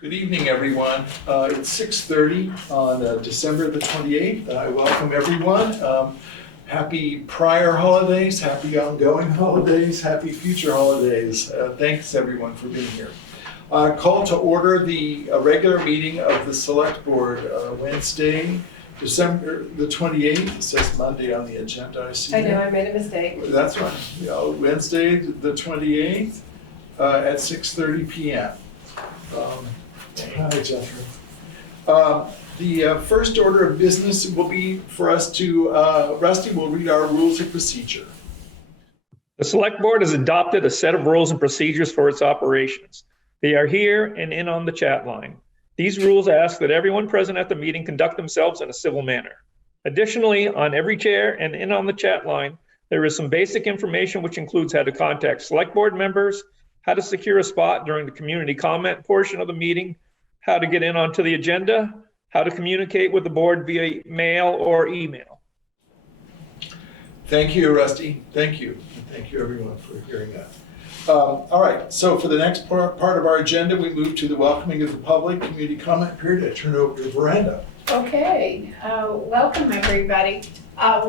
Good evening, everyone. It's 6:30 on December the 28th. I welcome everyone. Happy prior holidays, happy ongoing holidays, happy future holidays. Thanks, everyone, for being here. Call to order the regular meeting of the Selectboard Wednesday, December the 28th. It says Monday on the agenda. I know, I made a mistake. That's right. Wednesday, the 28th at 6:30 p.m. Hi, Jethro. The first order of business will be for us to, Rusty will read our rules of procedure. The Select Board has adopted a set of rules and procedures for its operations. They are here and in on the chat line. These rules ask that everyone present at the meeting conduct themselves in a civil manner. Additionally, on every chair and in on the chat line, there is some basic information which includes how to contact Select Board members, how to secure a spot during the community comment portion of the meeting, how to get in onto the agenda, how to communicate with the board via mail or email. Thank you, Rusty. Thank you. Thank you, everyone, for hearing that. All right, so for the next part of our agenda, we move to the welcoming of the public community comment period. I turn it over to Veranda. Okay, welcome everybody.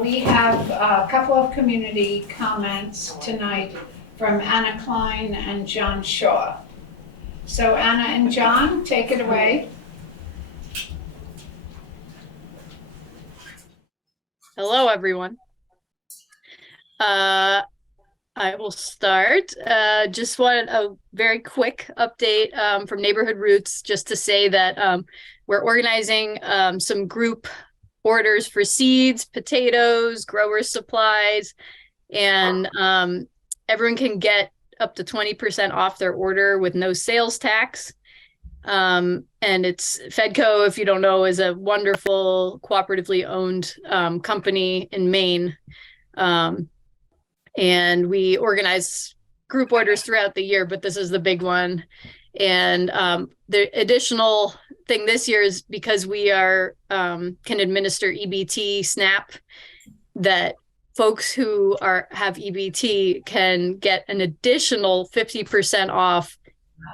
We have a couple of community comments tonight from Anna Klein and John Shaw. So Anna and John, take it away. Hello, everyone. I will start. Just wanted a very quick update from Neighborhood Roots, just to say that we're organizing some group orders for seeds, potatoes, grower supplies, and everyone can get up to 20% off their order with no sales tax. And it's Fedco, if you don't know, is a wonderful cooperatively owned company in Maine. And we organize group orders throughout the year, but this is the big one. And the additional thing this year is because we are can administer EBT SNAP, that folks who have EBT can get an additional 50% off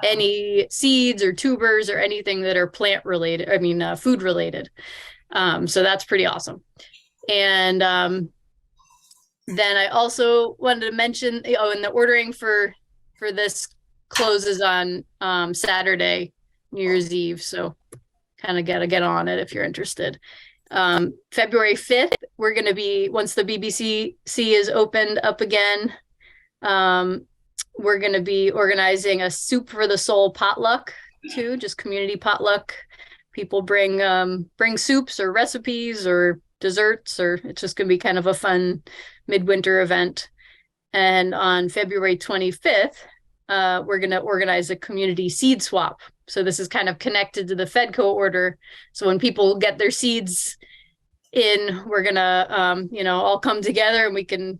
any seeds or tubers or anything that are plant related, food related. So that's pretty awesome. And then I also wanted to mention, and the ordering for this closes on Saturday, New Year's Eve. So kind of got to get on it if you're interested. February 5th, we're going to be, once the BBC is opened up again, we're going to be organizing a Soup for the Soul potluck too, just community potluck. People bring soups or recipes or desserts, or it's just going to be kind of a fun midwinter event. And on February 25th, we're going to organize a community seed swap. So this is kind of connected to the Fedco order. So when people get their seeds in, we're going to, all come together and we can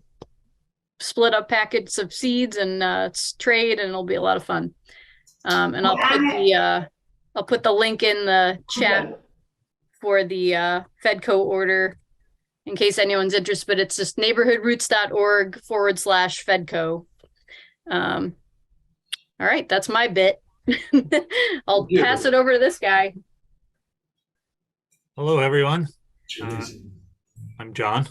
split up packets of seeds and trade, and it'll be a lot of fun. And I'll put the link in the chat for the Fedco order in case anyone's interested, but it's just neighborhoodroots.org/Fedco. All right, that's my bit. I'll pass it over to this guy. Hello, everyone. I'm John.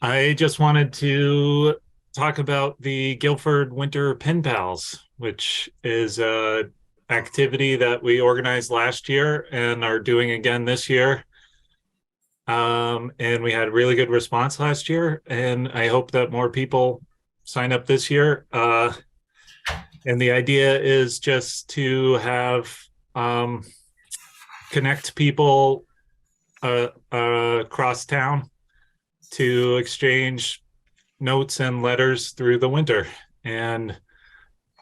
I just wanted to talk about the Guilford Winter Pen Pals, which is a activity that we organized last year and are doing again this year. And we had a really good response last year, and I hope that more people sign up this year. And the idea is just to have connect people across town to exchange notes and letters through the winter. And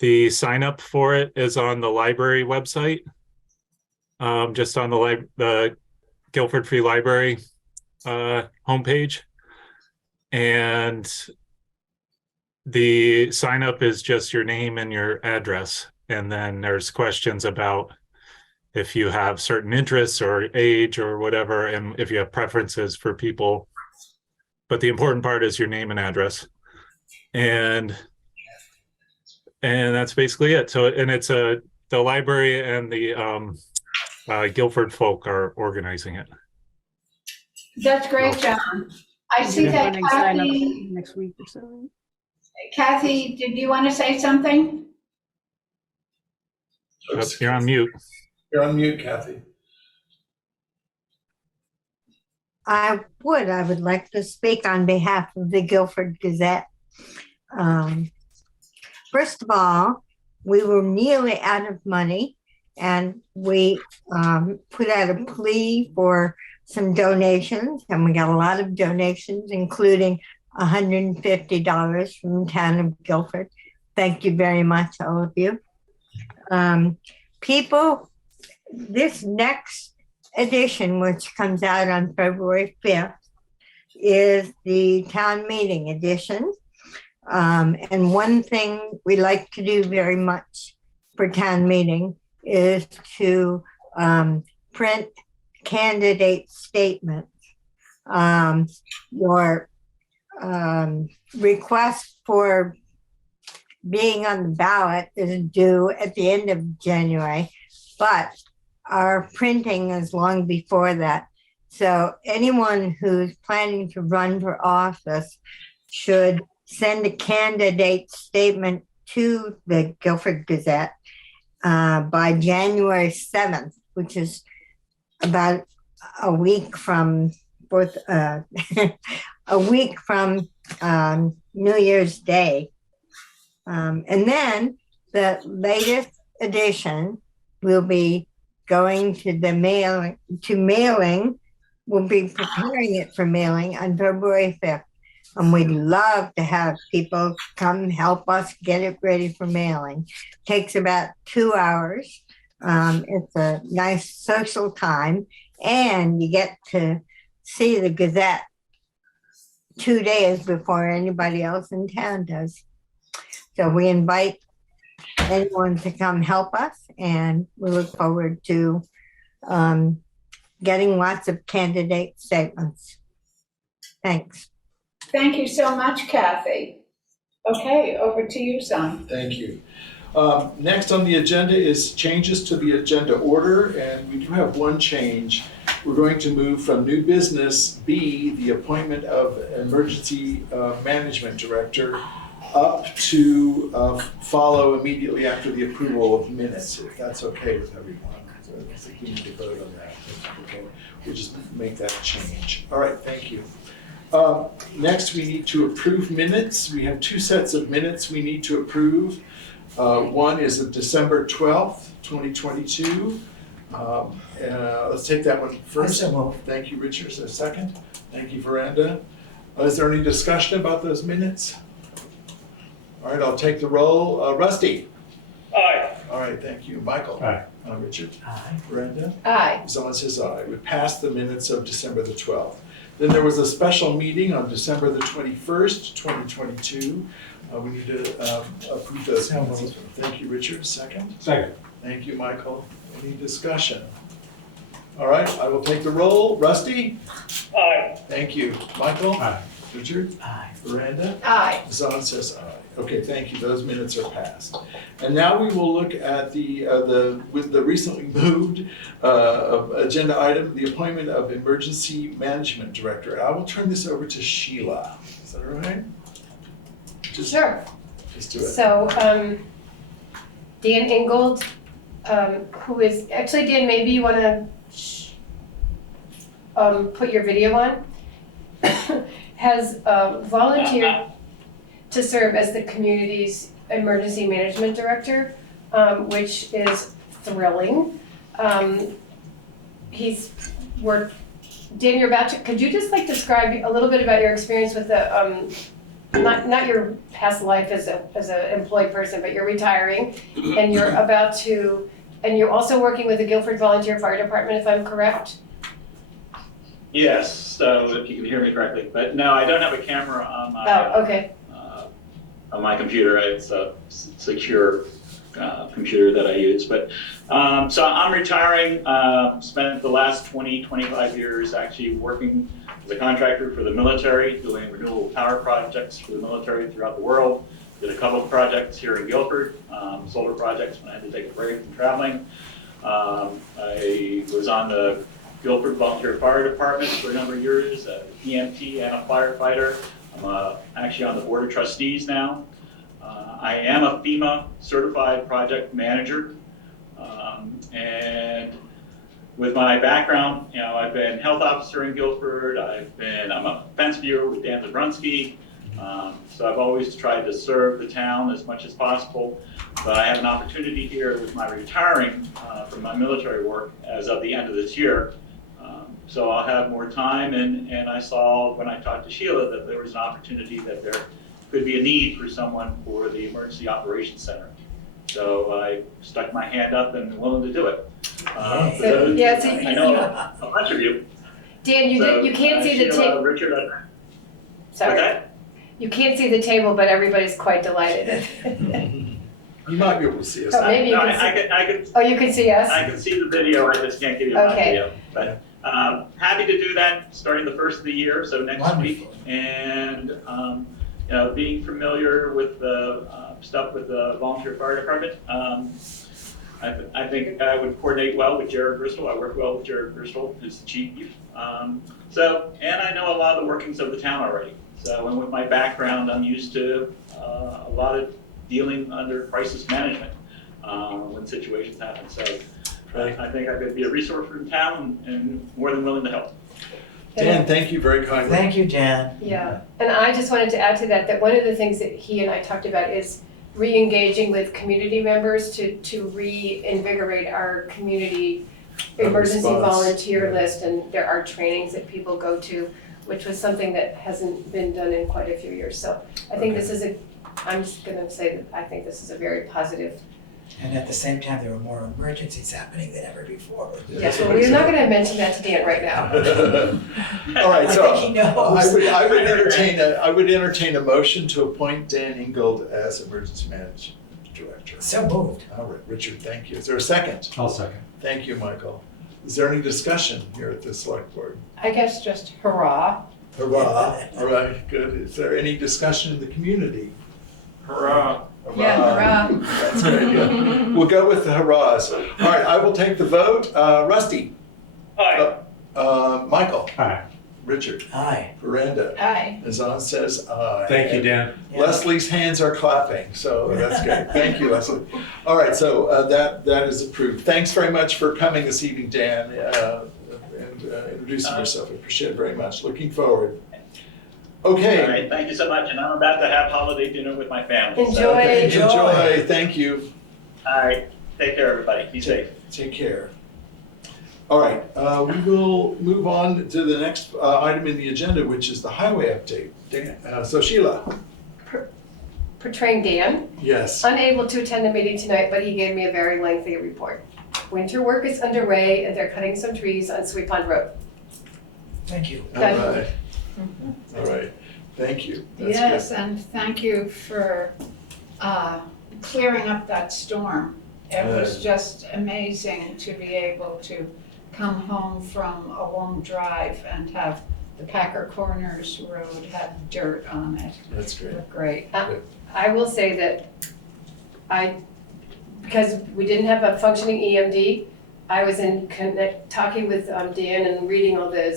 the sign up for it is on the library website, just on the Guilford Free Library homepage. And the sign up is just your name and your address. And then there's questions about if you have certain interests or age or whatever, and if you have preferences for people. But the important part is your name and address. And that's basically it. So, and it's a the library and the Guilford folk are organizing it. That's great, John. I see that Kathy, next week or so. Kathy, did you want to say something? Oops. You're on mute. You're on mute, Kathy. I would like to speak on behalf of the Guilford Gazette. First of all, we were nearly out of money, and we put out a plea for some donations, and we got a lot of donations, including $150 from the town of Guilford. Thank you very much, all of you. This next edition, which comes out on February 5th, is the town meeting edition. And one thing we like to do very much for town meeting is to print candidate statements. Your request for being on the ballot is due at the end of January, but our printing is long before that. So anyone who's planning to run for office should send a candidate statement to the Guilford Gazette by January 7th, which is about a week from New Year's Day. And then the latest edition will be going to the mailing. We'll be preparing it for mailing on February 5th. And we'd love to have people come help us get it ready for mailing. Takes about 2 hours. It's a nice social time, and you get to see the Gazette 2 days before anybody else in town does. So we invite anyone to come help us, and we look forward to getting lots of candidate statements. Thanks. Thank you so much, Kathy. Okay, over to you, son. Thank you. Next on the agenda is changes to the agenda order, and we do have one change. We're going to move from new business B, the appointment of emergency management director, up to follow immediately after the approval of minutes, if that's okay with everyone. So I don't think we need to vote on that. Okay, we'll just make that change. All right, thank you. Next, we need to approve minutes. We have 2 sets of minutes we need to approve. One is of December 12th, 2022. Let's take that one first. Thank you, Richard. Is there a second? Thank you, Veranda. Is there any discussion about those minutes? All right, I'll take the roll. Rusty? Aye. All right, thank you. Michael? Aye. Richard? Aye. Veranda? Aye. Someone says aye. We passed the minutes of December the 12th. Then there was a special meeting on December the 21st, 2022. We need to approve those minutes. Thank you, Richard. Second? Second. Thank you, Michael. Any discussion? All right, I will take the roll. Rusty? Aye. Thank you. Michael? Aye. Richard? Aye. Miranda? Aye. Zahn says aye. Okay, thank you. Those minutes are passed. And now we will look at with the recently moved agenda item, the appointment of emergency management director. I will turn this over to Sheila. Is that all right? Sure. Just do it. So, Dan Ingold, who is, actually Dan, maybe you wanna put your video on, has volunteered to serve as the community's emergency management director, which is thrilling. He's worked, Dan, you're about to, could you just like describe a little bit about your experience with the, not your past life as a employed person, but you're retiring and you're about to, and you're also working with the Guilford Volunteer Fire Department, if I'm correct? Yes, so if you can hear me correctly, but no, I don't have a camera on my, Okay. On my computer. It's a secure computer that I use, but so I'm retiring. Spent the last 25 years actually working as a contractor for the military, doing renewable power projects for the military throughout the world. Did a couple of projects here in Guilford, solar projects when I had to take a break from traveling. I was on the Guilford Volunteer Fire Department for a number of years, an EMT and a firefighter. I'm actually on the Board of Trustees now. I am a FEMA certified project manager. And with my background, you know, I've been health officer in Guilford. I'm a fence viewer with Dan Zabrunski. So I've always tried to serve the town as much as possible. But I have an opportunity here with my retiring from my military work as of the end of this year. So I'll have more time, and I saw when I talked to Sheila that there was an opportunity that there could be a need for someone for the Emergency Operations Center. So I stuck my hand up and willing to do it. Yeah, so I know a bunch of you. Dan, you can't see the Sheila, table. Richard, Sorry. okay? You can't see the table, but everybody's quite delighted. You might be able to see us. Oh, maybe you No, can see. I can Oh, you can see us? I can see the video, I just can't give you my Okay. video. But happy to do that, starting the first of the year, so next week. And, you know, being familiar with the stuff with the volunteer fire department, I think I would coordinate well with Jared Bristol. I work well with Jared Bristol, who's the chief. And I know a lot of the workings of the town already. So, and with my background, I'm used to a lot of dealing under crisis management when situations happen. So I think I could be a resource for the town and more than willing to help. Dan, thank you very kindly. Thank you, Dan. Yeah, and I just wanted to add to that one of the things that he and I talked about is re-engaging with community members to reinvigorate our community emergency response. Volunteer list, and there are trainings that people go to, which was something that hasn't been done in quite a few years. So I think this is I'm just gonna say that I think this is a very positive. And at the same time, there were more emergencies happening than ever before. Yes, well, we're not gonna mention that to Dan right now. All right, I so think he knows. I would entertain a motion to appoint Dan Ingold as Emergency Management Director. So moved. All right, Richard, thank you. Is there a second? I'll second. Thank you, Michael. Is there any discussion here at the select board? I guess just hurrah. Hurrah. All right, good. Is there any discussion in the community? Hurrah. Yeah, hurrah. That's great, yeah. We'll go with the hurrahs. All right, I will take the vote. Rusty? Hi. Michael? Hi. Richard? Aye. Veranda? Aye. Azan says aye. Thank you, Dan. Yeah. Leslie's hands are clapping, so that's good. Thank you, Leslie. All right, so that is approved. Thanks very much for coming this evening, Dan, and introducing yourself. I appreciate it very much. Looking forward. Okay. All right, thank you so much. And I'm about to have holiday dinner with my family. Enjoy. Okay, Enjoy. enjoy. Thank you. All right, take care, everybody. Be safe. Take care. All right, we will move on to the next item in the agenda, which is the highway update. Dan, so Sheila. Portraying Dan. Yes. Unable to attend the meeting tonight, but he gave me a very lengthy report. Winter work is underway and they're cutting some trees on Sweet Pond Road. Thank you. All right. All right. Thank you. That's Yes, good. and thank you for clearing up that storm. It was just amazing to be able to come home from a long drive and have the Packer Corners Road have dirt on it. That's great. Looked great. I will say that because we didn't have a functioning EMD, I was talking with Dan and reading all the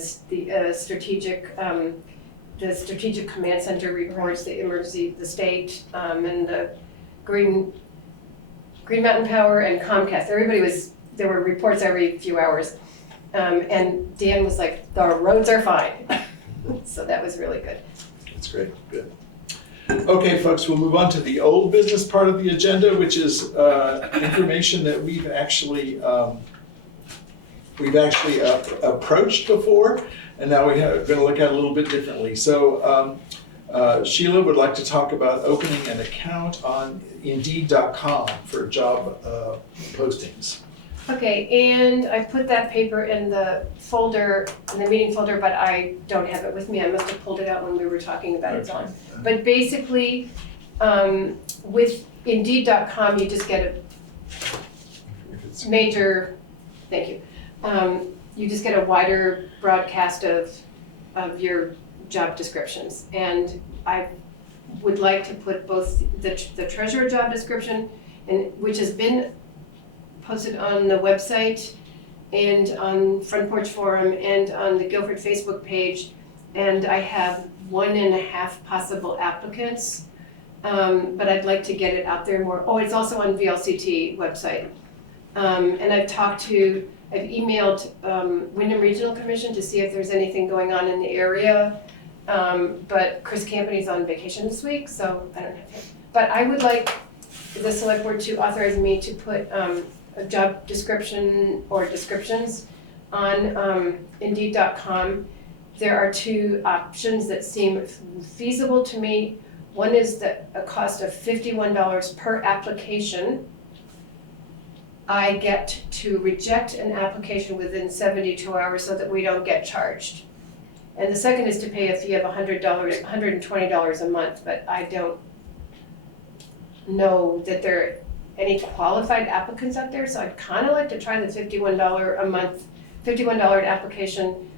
strategic command center reports, the state, and the Green Mountain Power and Comcast. There were reports every few hours. And Dan was like, the roads are fine. So that was really good. That's great. Good. Okay, folks, we'll move on to the old business part of the agenda, which is information that we've actually approached before, and now we're going to look at it a little bit differently. So Sheila would like to talk about opening an account on Indeed.com for job postings. Okay, and I put that paper in the folder, in the meeting folder, but I don't have it with me. I must have pulled it out when we were talking about it, Dawn. But basically, with Indeed.com, you just get a major, thank you. You just get a wider broadcast of your job descriptions. And I've would like to put both the treasurer job description, and which has been posted on the website and on Front Porch Forum and on the Guilford Facebook page, and I have 1.5 possible applicants, but I'd like to get it out there more. Oh, it's also on VLCT website. And I've emailed Wyndham Regional Commission to see if there's anything going on in the area. But Chris Campany's on vacation this week, so I don't have him. But I would like the select board to authorize me to put a job description or descriptions on Indeed.com. There are 2 options that seem feasible to me. One is a cost of $51 per application. I get to reject an application within 72 hours so that we don't get charged. And the second is to pay a fee of $120 a month, but I don't know that there are any qualified applicants out there, so I'd kind of like to try the $51 a month, $51 application,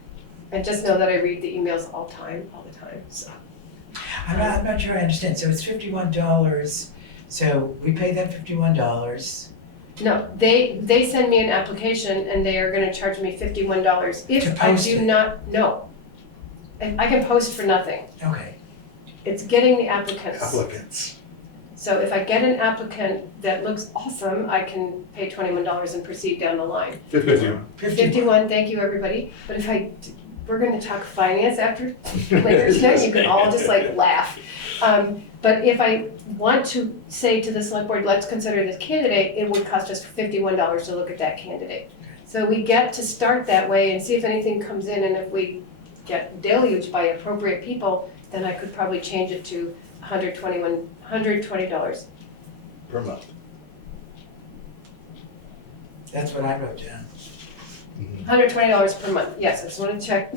and just know that I read the emails all the time, so. I'm not sure I understand. So it's $51, so we pay them $51. No, they send me an application and they are gonna charge me $51 if I do not, no. I can post for nothing. Okay. It's getting the applicants. Applicants. So if I get an applicant that looks awesome, I can pay $21 and proceed down the line. 51. 51, thank you, everybody. But if we're gonna talk finance after, later tonight, you can all just like laugh. But if I want to say to the select board, let's consider this candidate, it would cost us $51 to look at that candidate. So we get to start that way and see if anything comes in, and if we get deluged by appropriate people, then I could probably change it to $120 Per month. That's what I wrote down. $120 per month, yes, I just wanna check.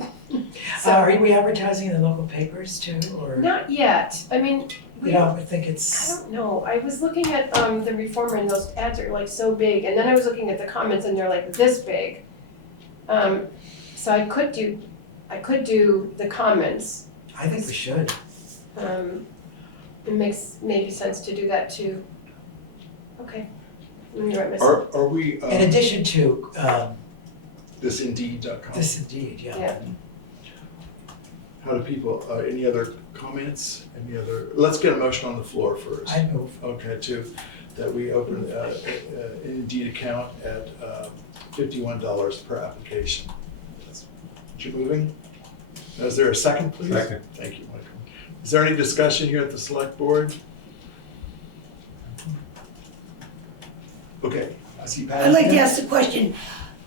Are we advertising in the local papers too, or Not yet, I mean, you don't think I it's? don't know, I was looking at the Reformer and those ads are like so big, and then I was looking at the comments and they're like this big. So I could do the comments. I think we should. It makes maybe sense to do that too. Okay, let me write myself. Are we, In addition to this Indeed.com? this, indeed, Yeah. How do people, any other comments? Let's get a motion on the floor first. I move. Okay, that we open an Indeed account at $51 per application. You moving? Is there a second, please? Second. Thank you, Michael. Is there any discussion here at the select board? Okay, I see Pat. I'd like to ask the question.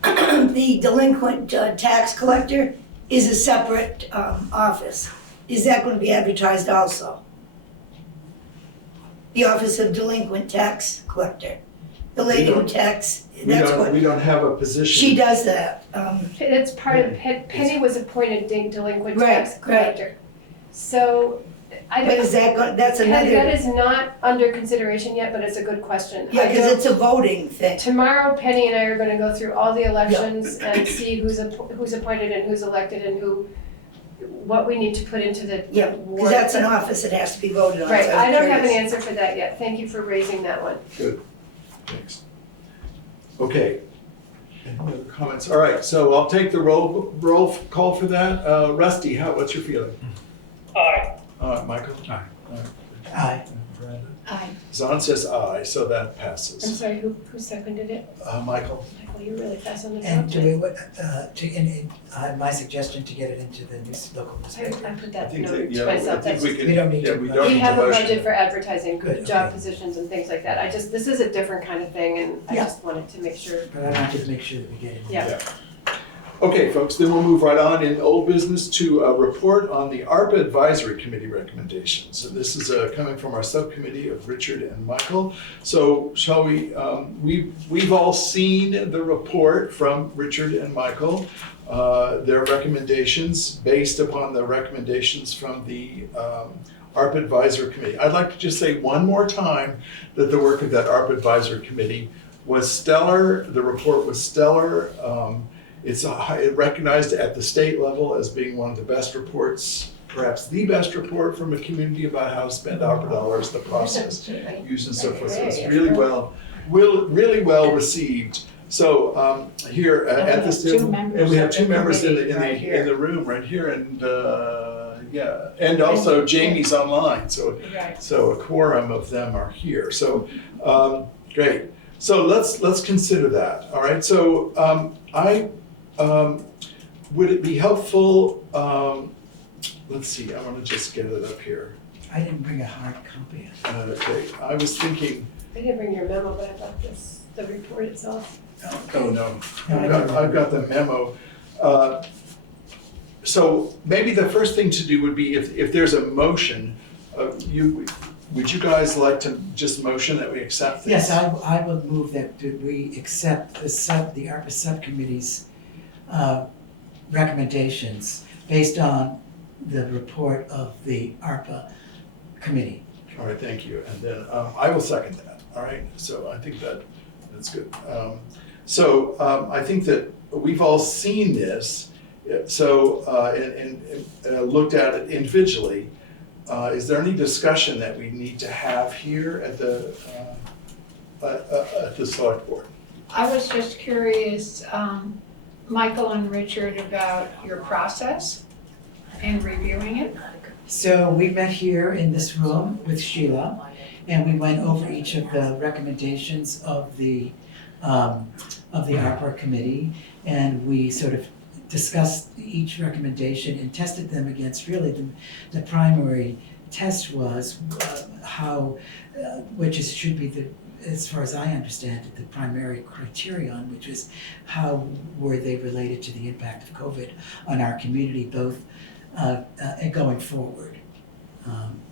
The delinquent tax collector is a separate office. Is that going to be advertised also? The Office of Delinquent Tax Collector. The lady who tax, that's what, We don't have a position. she does that. It's part of, Penny was appointed delinquent Right, tax collector. So, I But don't, is that, that's that another, is not under consideration yet, but it's a good question. yeah, I because don't- it's a voting thing. Tomorrow, Penny and I are gonna go through all the elections and see who's appointed and who's elected and what we need to put into the Yeah, because warrant. that's an office that has to be voted on. Right, so I I'm don't have an curious. answer for that yet. Thank you for raising that one. Good, thanks. Okay. Any other comments? All right, so I'll take the roll call for that. Rusty, what's your feeling? Aye. Michael? Aye. Aye. Brenda? Aye. Zahn says aye, so that I'm passes. sorry, who seconded it? Michael? Michael, you're really fast on the And draw do we, today. my suggestion to get it into the local I newspaper. put I that think note that, to yeah, I myself. think we That's- can. We don't need to- we don't We need have to a motion budget it. for advertising, Good, job okay. positions and things like that. This is a different kind of thing and I Yeah. just wanted to make sure. But I want to make sure that we get it. Yeah. Okay, folks, then we'll move right on in old business to a report on the ARPA Advisory Committee recommendations. And this is coming from our subcommittee of Richard and Michael. So shall we, we've all seen the report from Richard and Michael, their recommendations based upon the recommendations from the ARPA Advisory Committee. I'd like to just say one more time that the work of that ARPA Advisory Committee was stellar. The report was stellar. It's recognized at the state level as being one of the best reports perhaps the best report from a community about how to spend ARPA dollars, the process used and so forth. So it's really well received. So here at this Two table, members and we have of two the members in committee right here. in the room right here, and yeah, and also Jamie's online. So Right. so a quorum of them are here. So great. So let's consider that. All right. So would it be helpful? Let's see. I want to just get it up here. I didn't bring a hard copy. Okay. I was thinking. I didn't bring your memo, but I thought the report itself. Oh no. I've got the memo. So maybe the first thing to do would be if there's a motion, would you guys like to just motion that we accept this? Yes, I would move that we accept the ARPA subcommittee's recommendations based on the report of the ARPA committee. All right, thank you. And then I will second that. All right, so I think that's good. I think that we've all seen this, so and looked at it individually. Is there any discussion that we need to have here at the select board? I was just curious, Michael and Richard, about your process in reviewing it. So we met here in this room with Sheila, and we went over each of the recommendations of the ARPA committee, and we sort of discussed each recommendation and tested them against really the primary test was should be as far as I understand it, the primary criterion, which is how were they related to the impact of COVID on our community, both going forward.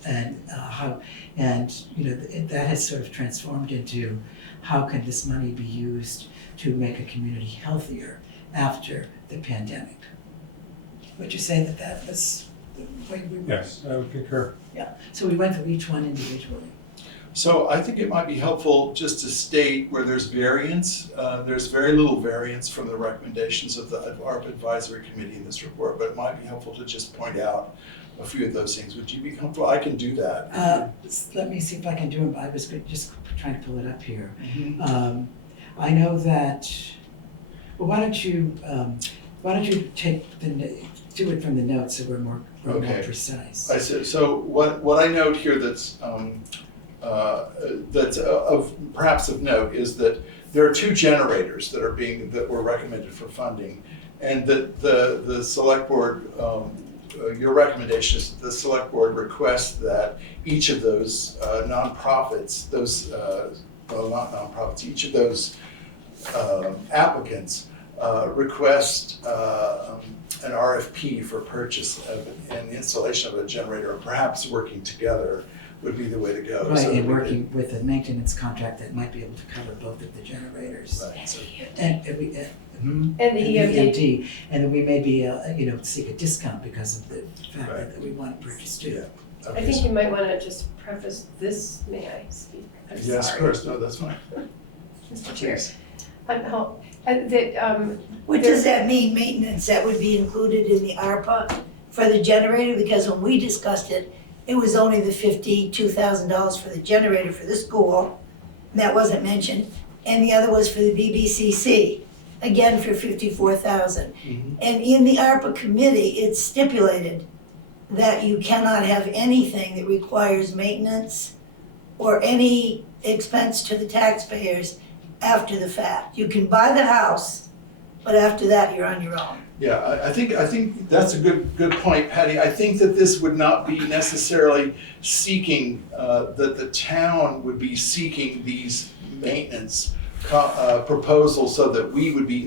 That has sort of transformed into how can this money be used to make a community healthier after the pandemic. Would you say that was the way we were? Yes, I would concur. Yeah, so we went through each one individually. So I think it might be helpful just to state where there's variance. There's very little variance from the recommendations of the ARPA Advisory Committee in this report, but it might be helpful to just point out a few of those things. Would you be comfortable? I can do that. Let me see if I can do it. I was just trying to pull it up here. Mhm. I know that. Well, why don't you do it from the notes so we're more Okay. precise. I said, so what I note here that's perhaps of note is that there are two generators that were recommended for funding, and that the select board, your recommendation is that the select board requests that each of those nonprofits, each of those applicants request an RFP for purchase and installation of a generator, and perhaps working together would be the way to go. Right, So and we working with a maintenance contract that might be able to cover both of the generators. Right, so- And And the EMD. And then we may be, seek a discount because of the fact Right. that we want to purchase too. Yeah. I Okay, think so- you might want to just preface this, may I speak? I'm Yes, of sorry, course, no, that's fine. Mr. Chair. Please. What does that mean, maintenance? That would be included in the ARPA for the generator? Because when we discussed it, it was only the $52,000 for the generator for the school, and that wasn't mentioned. And the other was for the BBCC, again for $54,000. Mhm. And in the ARPA committee, it's stipulated that you cannot have anything that requires maintenance or any expense to the taxpayers after the fact. You can buy the house, but after that, you're on your own. Yeah, I think that's a good point, Patty. I think that this would not be necessarily seeking, that the town would be seeking these maintenance proposals so that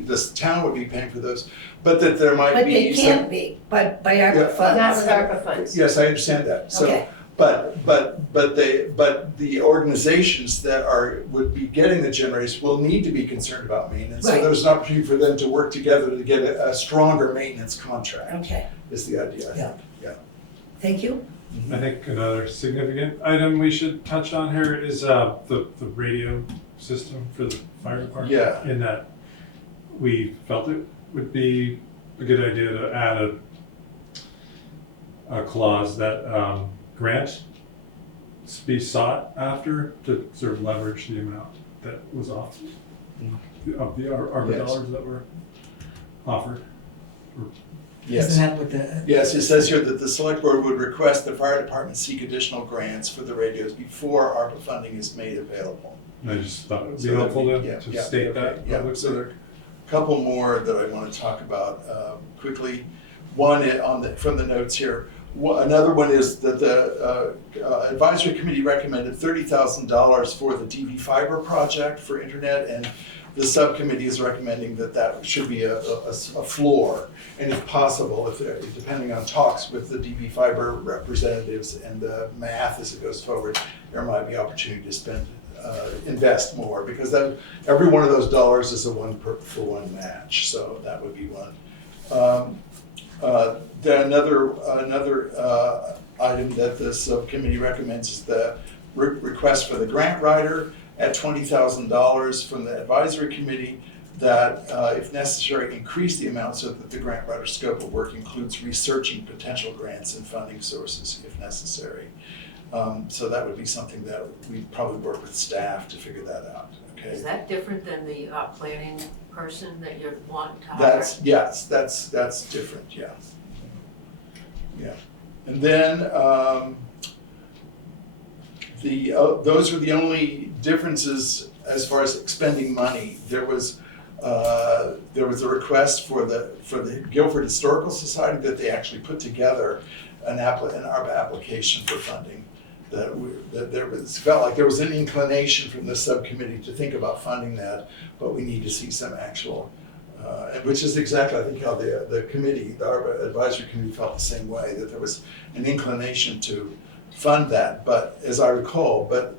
this town would be paying for those, but that there might But be. they can't be by ARPA Yeah. funds. Not with ARPA funds. Yes, I understand that. So, Okay. but the organizations that would be getting the generators will need to be concerned about maintenance. So Right. there's an opportunity for them to work together to get a stronger maintenance contract, Okay, is the idea, I think. thank you. I think another significant item we should touch on here is the radio system for the fire department. Yeah. In that we felt it would be a good idea to add a clause that grants be sought after to sort of leverage the amount that was off of the ARPA Yes. dollars that were offered. Yes. Isn't that what the? Yes, it says here that the select board would request the fire department seek additional grants for the radios before ARPA funding is made available. And I just thought it would be So helpful yeah, to yeah, state okay, that yeah. publicly. So there are a couple more that I want to talk about quickly. One from the notes here. Another one is that the advisory committee recommended $30,000 for the DV fiber project for internet, and the subcommittee is recommending that should be a floor. And if possible, depending on talks with the DV fiber representatives and the math as it goes forward, there might be opportunity to invest more, because every one of those dollars is a one-for-one match. So that would be one. Another item that the subcommittee recommends is the request for the grant writer at $20,000 from the advisory committee, that if necessary, increase the amount so that the grant writer's scope of work includes researching potential grants and funding sources if necessary. So that would be something that we'd probably work with staff to figure that out. Okay. Is that different than the planning person that you want to hire? That's different, yeah. Yeah. And then those were the only differences as far as expending money. There was a request for the Guilford Historical Society that they actually put together an ARPA application for funding. Felt like there was an inclination from the subcommittee to think about funding that, but we need to see some actual, which is exactly, I think, how the committee, the ARPA advisory committee, felt the same way, that there was an inclination to fund that. But as I recall, the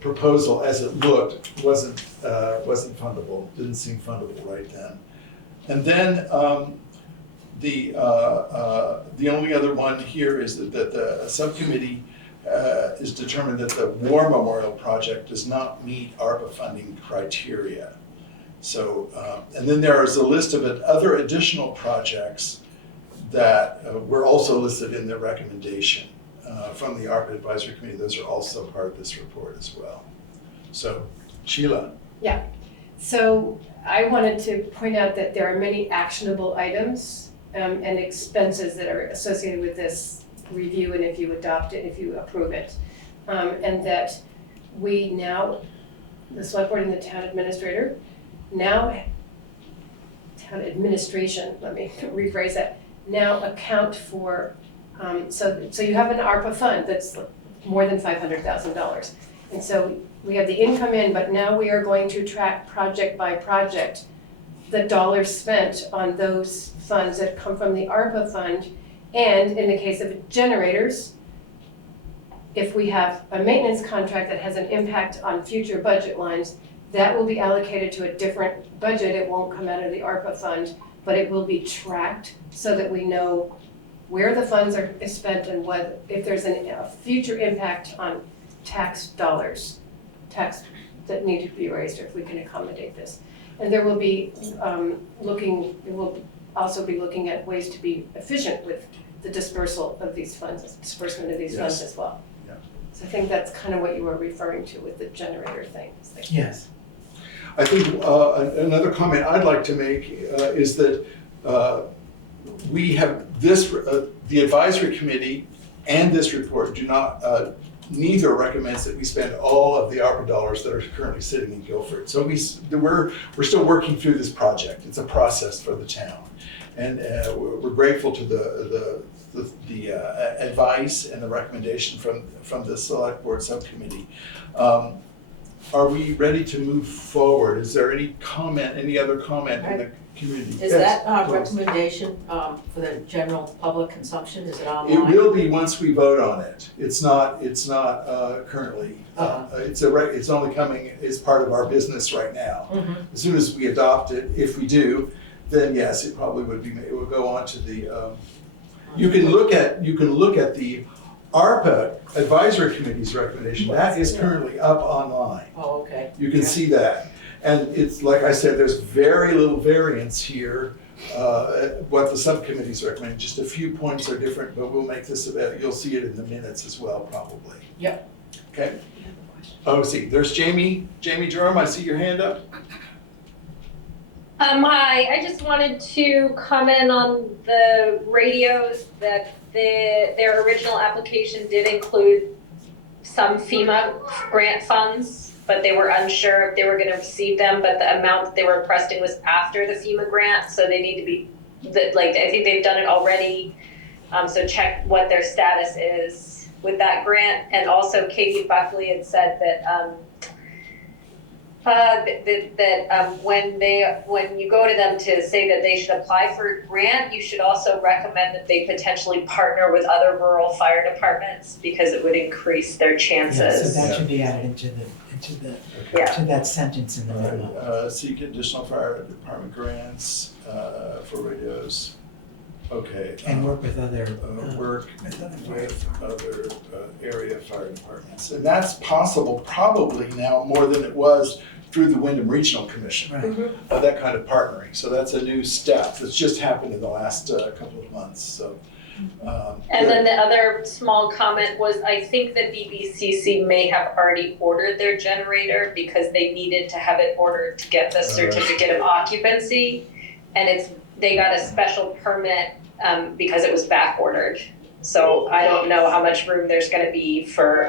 proposal as it looked wasn't fundable. Didn't seem fundable right then. And then the only other one here is that the subcommittee is determined that the War Memorial project does not meet ARPA funding criteria. So, and then there is a list of other additional projects that were also listed in the recommendation from the ARPA Advisory Committee. Those are also part of this report as well. So, Sheila. Yeah, so I wanted to point out that there are many actionable items and expenses that are associated with this review, and if you adopt it, if you approve it. And that we now, the select board and the town administrator, town administration, let me rephrase that, now account for, so you have an ARPA fund that's more than $500,000. And so we have the income in, but now we are going to track project by project the dollars spent on those funds that come from the ARPA fund. And in the case of generators, if we have a maintenance contract that has an impact on future budget lines, that will be allocated to a different budget. It won't come out of the ARPA fund, but it will be tracked so that we know where the funds are spent and if there's a future impact on tax dollars, tax that need to be raised, or if we can accommodate this. And there will be we'll also be looking at ways to be efficient with the dispersal of these funds, disbursement of these funds as well. Yeah. So I think that's kind of what you were referring to with the generator thing. Yes. I think another comment I'd like to make is that we have the advisory committee and this report do not, neither recommends that we spend all of the ARPA dollars that are currently sitting in Guilford. So we're still working through this project. It's a process for the town. And we're grateful to the advice and the recommendation from the select board subcommittee. Are we ready to move forward? Is there any other comment in the community? Is Yes, that please. recommendation for the general public consumption, is it It online? will be once we vote on it. It's not currently. It's only coming as part of our business right now. Mhm. As soon as we adopt it, if we do, then yes, it probably would be. It will go on to the. You can look at the ARPA Advisory Committee's recommendation. That is currently up online. Oh, okay. You can see that. And it's like I said, there's very little variance here what the subcommittees recommend. Just a few points are different, but we'll make this available. You'll see it in the minutes as well, probably. Yep. Okay. Oh, see, there's Jamie. Jamie Jerome, I see your hand up. Hi, I just wanted to comment on the radios that their original application did include some FEMA grant funds, but they were unsure if they were gonna receive them, but the amount that they were requesting was after the FEMA grant, so they need to be, I think they've done it already, so check what their status is with that grant. And also Katie Buckley had said that, when you go to them to say that they should apply for a grant, you should also recommend that they potentially partner with other rural fire departments because it would increase their Yeah, so chances. that should be added into Yeah. to that sentence in the memo. Seek additional fire department grants for radios. Okay. And work with other, Work with other fire with other area fire departments. And that's possible probably now more than it was through the Wyndham Regional Commission, right. that kind of partnering. So that's a new step that's just happened in the last couple of months, so. And then the other small comment was, I think that BBCC may have already ordered their generator because they needed to have it ordered to get the certificate of occupancy. And they got a special permit because it was back ordered. So I don't know how much room there's gonna be for,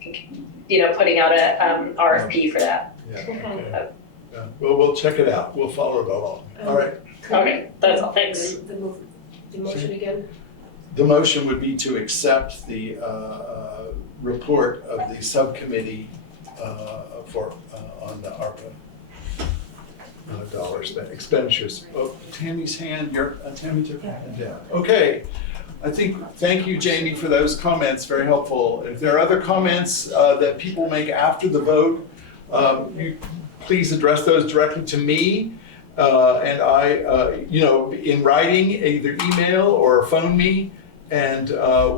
putting out a RFP for that. Yeah, okay. Yeah. Well, we'll check it out. We'll follow it along. All right. Okay, that's all, thanks. The motion again? The motion would be to accept the report of the subcommittee on the ARPA dollars, expenditures. Oh, Tammy's hand, Tammy took her hand down. Okay. Thank you, Jamie, for those comments, very helpful. If there are other comments that people make after the vote, you please address those directly to me. And I, in writing, either email or phone me, and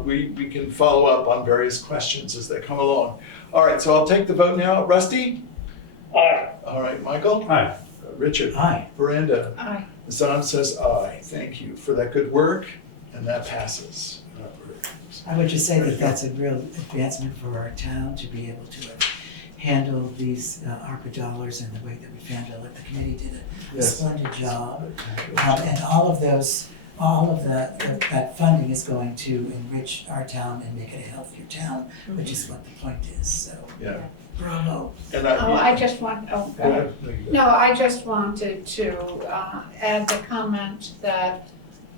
we can follow up on various questions as they come along. All right, so I'll take the vote now. Rusty? Aye. All right, Michael? Aye. Richard? Aye. Miranda? Aye. Zahn says aye. Thank you for that good work, and that passes. I would just say that that's a real advancement for our town to be able to handle these ARPA dollars in the way that we've handled it. The committee did a splendid job. And all of that funding is going to enrich our town and make it a healthier town, which is what the point is, so. Yeah. Bravo. And I just want, go ahead. No, I just wanted to add the comment that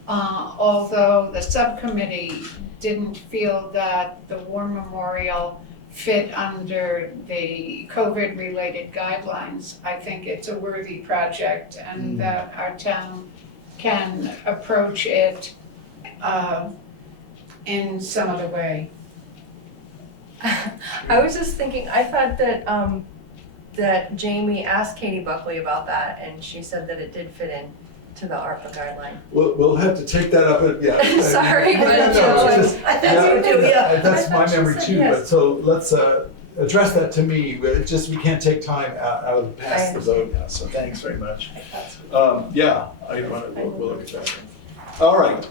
although the subcommittee didn't feel that the War Memorial fit under the COVID-related guidelines, I think it's a worthy project and that our town can approach it in some other way. I was just thinking, I thought that that Jamie asked Katie Buckley about that, and she said that it did fit in to the ARPA guideline. We'll have to take that up. Yeah. Sorry, No, but it's just- I thought you do, yeah. That's my I thought she memory said too. yes. But so let's address that to me. It's just we can't take time out of past the vote now. So thanks very much. Yeah, we'll look at that. All right.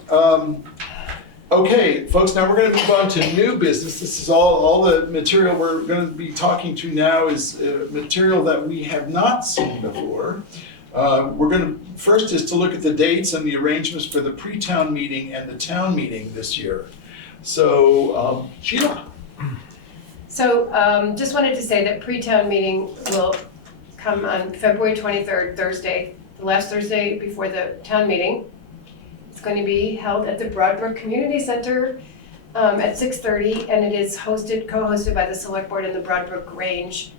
Okay, folks, now we're going to move on to new business. This is all the material we're going to be talking to now is material that we have not seen before. We're going to, first is to look at the dates and the arrangements for the pre-town meeting and the town meeting this year. So, Sheila. So just wanted to say that pre-town meeting will come on February 23rd, Thursday, the last Thursday before the town meeting. It's going to be held at the Broadbrook Community Center at 6:30, and it is co-hosted by the Selectboard and the Broadbrook Range.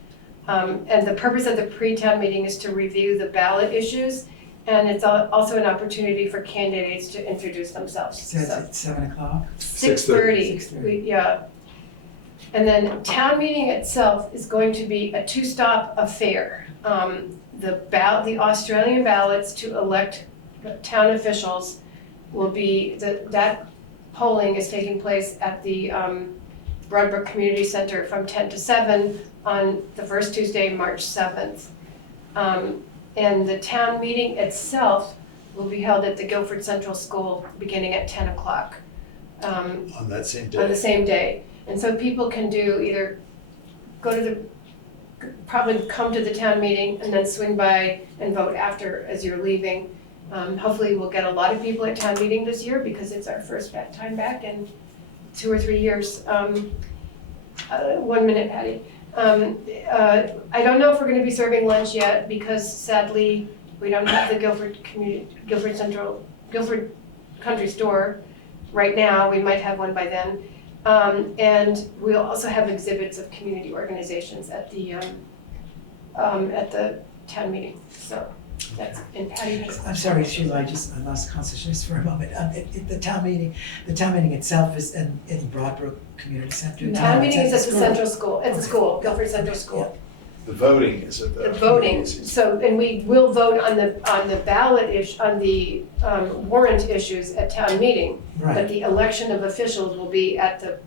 And the purpose of the pre-town meeting is to review the ballot issues, and it's also an opportunity for candidates to introduce themselves. So it's at 7 o'clock? 6:30. 6:30. Yeah. And then town meeting itself is going to be a two-stop affair. The Australian ballots to elect town officials will be, that polling is taking place at the Broadbrook Community Center from 10 to 7 on the first Tuesday, March 7th. And the town meeting itself will be held at the Guilford Central School beginning at 10 o'clock. On that same day. On the same day. And so people can do either go to the, probably come to the town meeting and then swing by and vote after as you're leaving. Hopefully we'll get a lot of people at town meeting this year because it's our first time back in 2 or 3 years. 1 minute, Patty. I don't know if we're gonna be serving lunch yet because sadly, we don't have the Guilford Country Store right now. We might have one by then. And we'll also have exhibits of community organizations at the town meeting. So that's, and Patty has. I'm sorry, Sheila, I lost consciousness for a moment. The town meeting itself is in Brattleboro Community Center. Town meeting is at the central school, at the school, Guilford Central School. The voting is at the. The voting, so, and we will vote on the ballot on the warrant issues at town meeting. But Right. the election of officials will be at the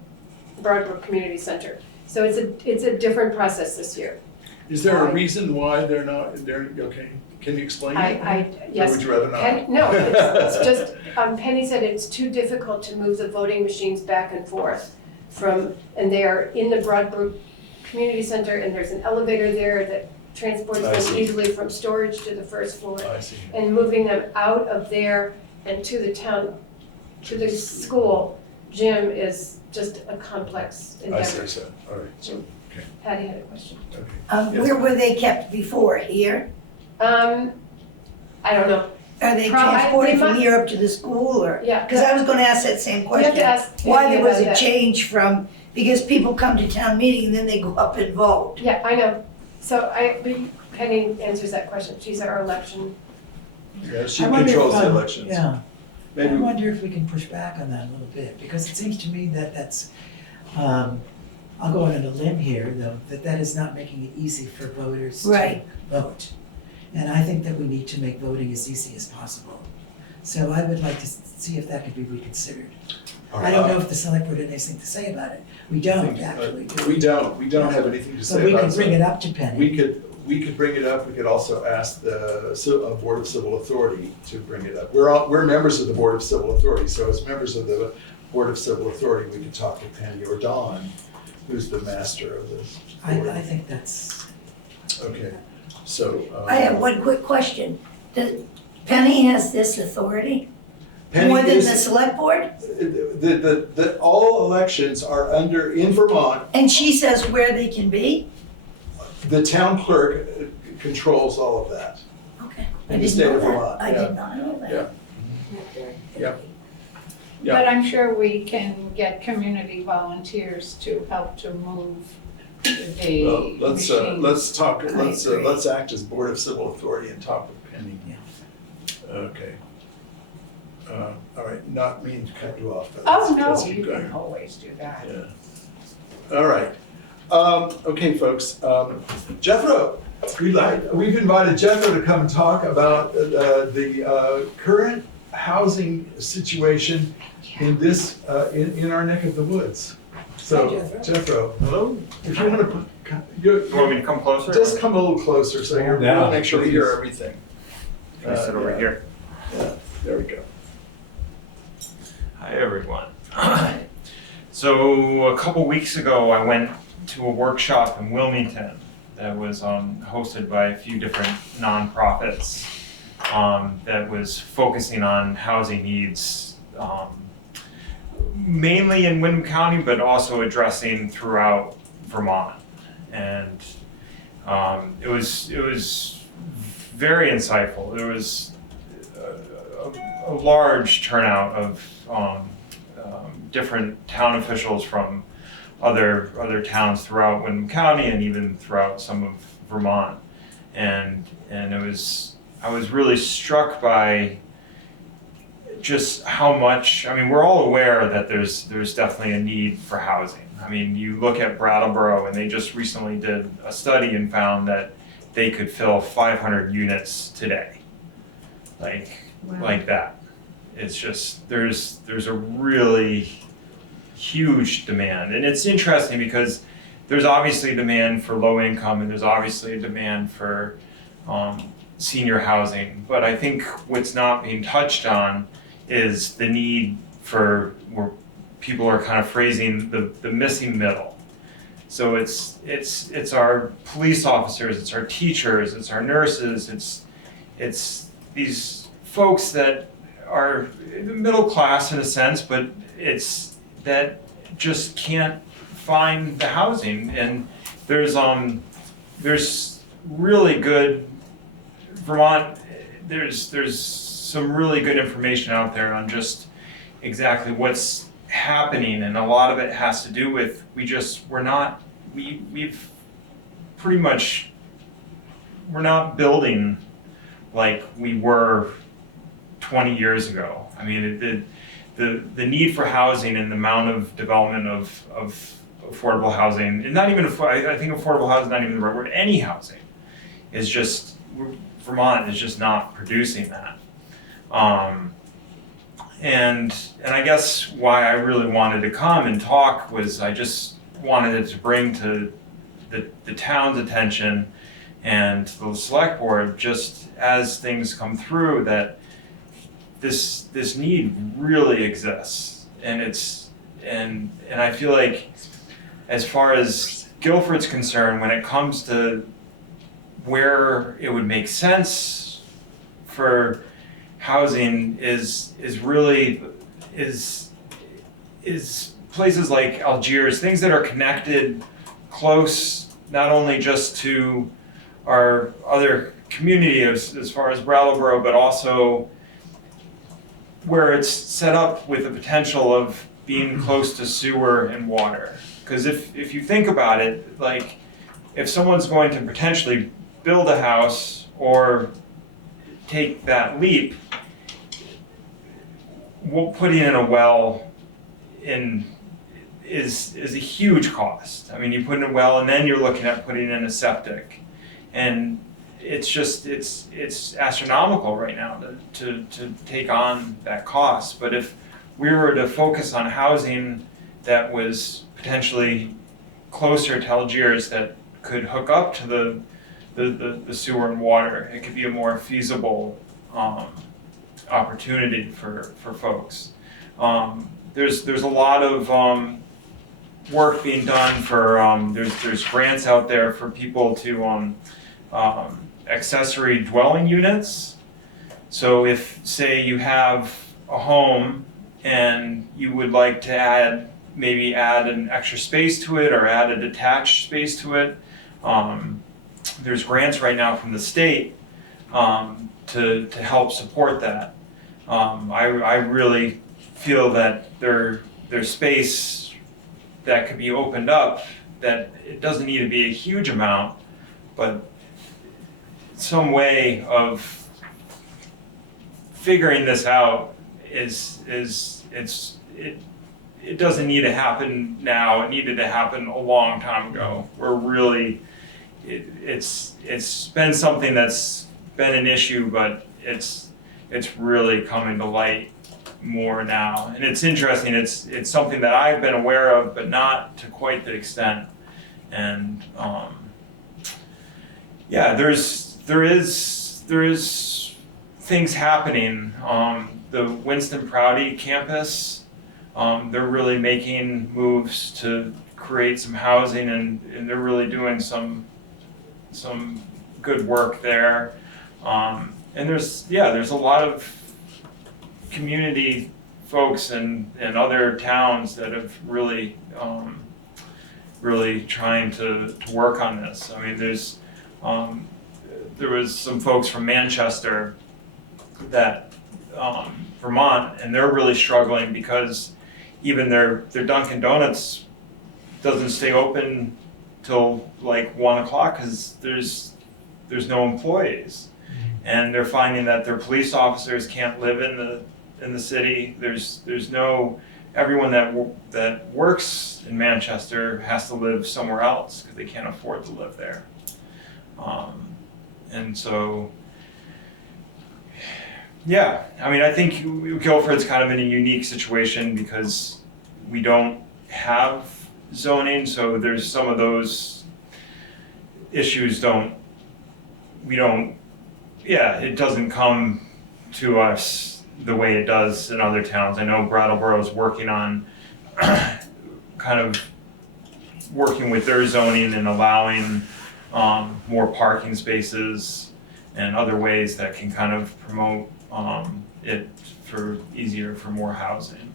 Brattleboro Community Center. So it's a different process this year. Is there a reason why they're okay, can you explain it? Yes. Or would you rather not? No, it's just, Penny said it's too difficult to move the voting machines back and forth and they are in the Brattleboro Community Center, and there's an elevator there that transports I them see. easily from storage to the first floor. I see. And moving them out of there and to the school gym is just a complex I endeavor. see, so, all right, so, okay, Patty had a question. okay. Yes. Where were they kept before? Here? I don't know. Are they Probably- transported they from might- here up to the school or? Yeah. Because I was gonna ask that same You have question. to ask Why Penny there was about a that. change from, because people come to town meeting and then they go up and vote. Yeah, I know. So Penny answers that question. She's our election. Yeah, she I wonder if, controls the elections. Yeah. I Maybe, wonder if we can push back on that a little bit, because it seems to me that that's, I'll go on a limb here, though, that is not making it easy for voters to Right. vote. And I think that we need to make voting as easy as possible. So I would like to see if that could be reconsidered. all I right, don't know if the select board had anything to say about it. We don't think, actually, do we don't have anything to say But we about can it. bring it up to Penny. We could bring it up, we could also ask the Board of Civil Authority to bring it up. We're members of the Board of Civil Authority, so as members of the Board of Civil Authority, we could talk to Penny or Dawn, who's the master of this board. I think that's, Okay, so. I have one quick question. Penny has this authority? Penny More than is- the select board? all elections are in Vermont, And she says where they can be? the town clerk controls all of that. Okay. I In the didn't state know of that. Vermont, I yeah. did not know that. Yeah. Yeah. Yeah. But I'm sure we can get community volunteers to help to move the Well, machine. let's talk, I agree. let's act as Board of Civil Authority and talk with Penny. Yeah. Okay. All right, not mean to cut you off, but Oh, let's no, keep you going. can always do that. Yeah. All right. Okay, folks. Jethro, we've invited Jethro to come and talk about the current housing situation in this, in our neck of the woods. So, Hi, Jethro, Hello? if you want to, You want me to come closer? just come a little closer so we Yeah, want to make sure we hear please. everything. Can I sit over Yeah. here? Yeah, there we go. Hi, everyone. So a couple weeks ago, I went to a workshop in Wilmington that was hosted by a few different nonprofits that was focusing on housing needs, mainly in Windham County, but also addressing throughout Vermont. And it was very insightful. There was a large turnout of different town officials from other towns throughout Windham County and even throughout some of Vermont. And I was really struck by just how much, I mean, we're all aware that there's definitely a need for housing. I mean, you look at Brattleboro and they just recently did a study and found that they could fill 500 units today. Like that. It's just, there's a really huge demand. And it's interesting because there's obviously demand for low income and there's obviously a demand for senior housing. But I think what's not being touched on is the need for, where people are kind of phrasing the missing middle. So it's our police officers, it's our teachers, it's our nurses, it's these folks that are middle class in a sense, but it's that just can't find the housing. And there's really good Vermont, there's some really good information out there on just exactly what's happening, and a lot of it has to do with we're not building like we were 20 years ago. I mean, the need for housing and the amount of development of affordable housing, and not even I think affordable housing is not even the right word. Any housing is just, Vermont is just not producing that. And I guess why I really wanted to come and talk was I just wanted it to bring to the town's attention and to the select board, just as things come through, that this need really exists. And and I feel like, as far as Guilford's concerned, when it comes to where it would make sense for housing is places like Algiers, things that are connected close, not only just to our other community as far as Brattleboro, but also where it's set up with the potential of being close to sewer and water. Because if you think about it, like, if someone's going to potentially build a house or take that leap, putting in a well is a huge cost. I mean, you put in a well and then you're looking at putting in a septic, and it's astronomical right now to take on that cost. But if we were to focus on housing that was potentially closer to Algiers, that could hook up to the sewer and water, it could be a more feasible opportunity for folks. There's a lot of work being done for there's grants out there for people to accessory dwelling units. So if, say, you have a home and you would like to maybe add an extra space to it or add a detached space to it, there's grants right now from the state to help support that. I really feel that there's space that could be opened up, that it doesn't need to be a huge amount, but some way of figuring this out it doesn't need to happen now. It needed to happen a long time ago. We're really, it's been something that's been an issue, but it's really coming to light more now. And it's interesting, it's something that I've been aware of, but not to quite the extent. And yeah, there is things happening. The Winston Prouty campus, they're really making moves to create some housing, and they're really doing some good work there. And there's a lot of community folks and other towns that have really trying to work on this. I mean, there was some folks from Manchester that Vermont, and they're really struggling because even their Dunkin' Donuts doesn't stay open till like 1 o'clock because there's no employees, and they're finding that their police officers can't live in the city. There's no, everyone that works in Manchester has to live somewhere else because they can't afford to live there. And so, yeah, I mean, I think Guilford's kind of in a unique situation because we don't have zoning, so there's some of those issues we don't yeah, it doesn't come to us the way it does in other towns. I know Brattleboro is working on kind of working with their zoning and allowing more parking spaces and other ways that can kind of promote it for easier for more housing.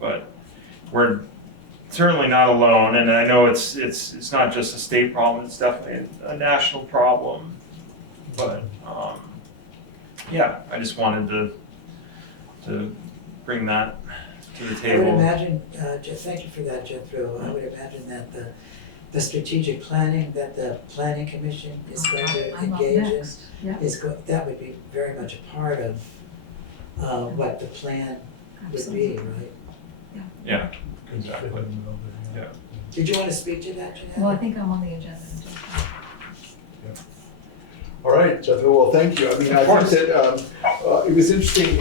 But we're certainly not alone, and I know it's not just a state problem, it's definitely a national problem. But yeah, I just wanted to bring that to the I would table. imagine, thank you for that, Jethro. I would imagine that the strategic planning that the planning commission is going to engage in that would be very much a part of what the plan would be, right? Yeah, exactly. Yeah. Did you want to speak to that, Jeanette? Well, I think I'm on the agenda. All right, Jethro, well, thank you. I mean, I think that it was interesting,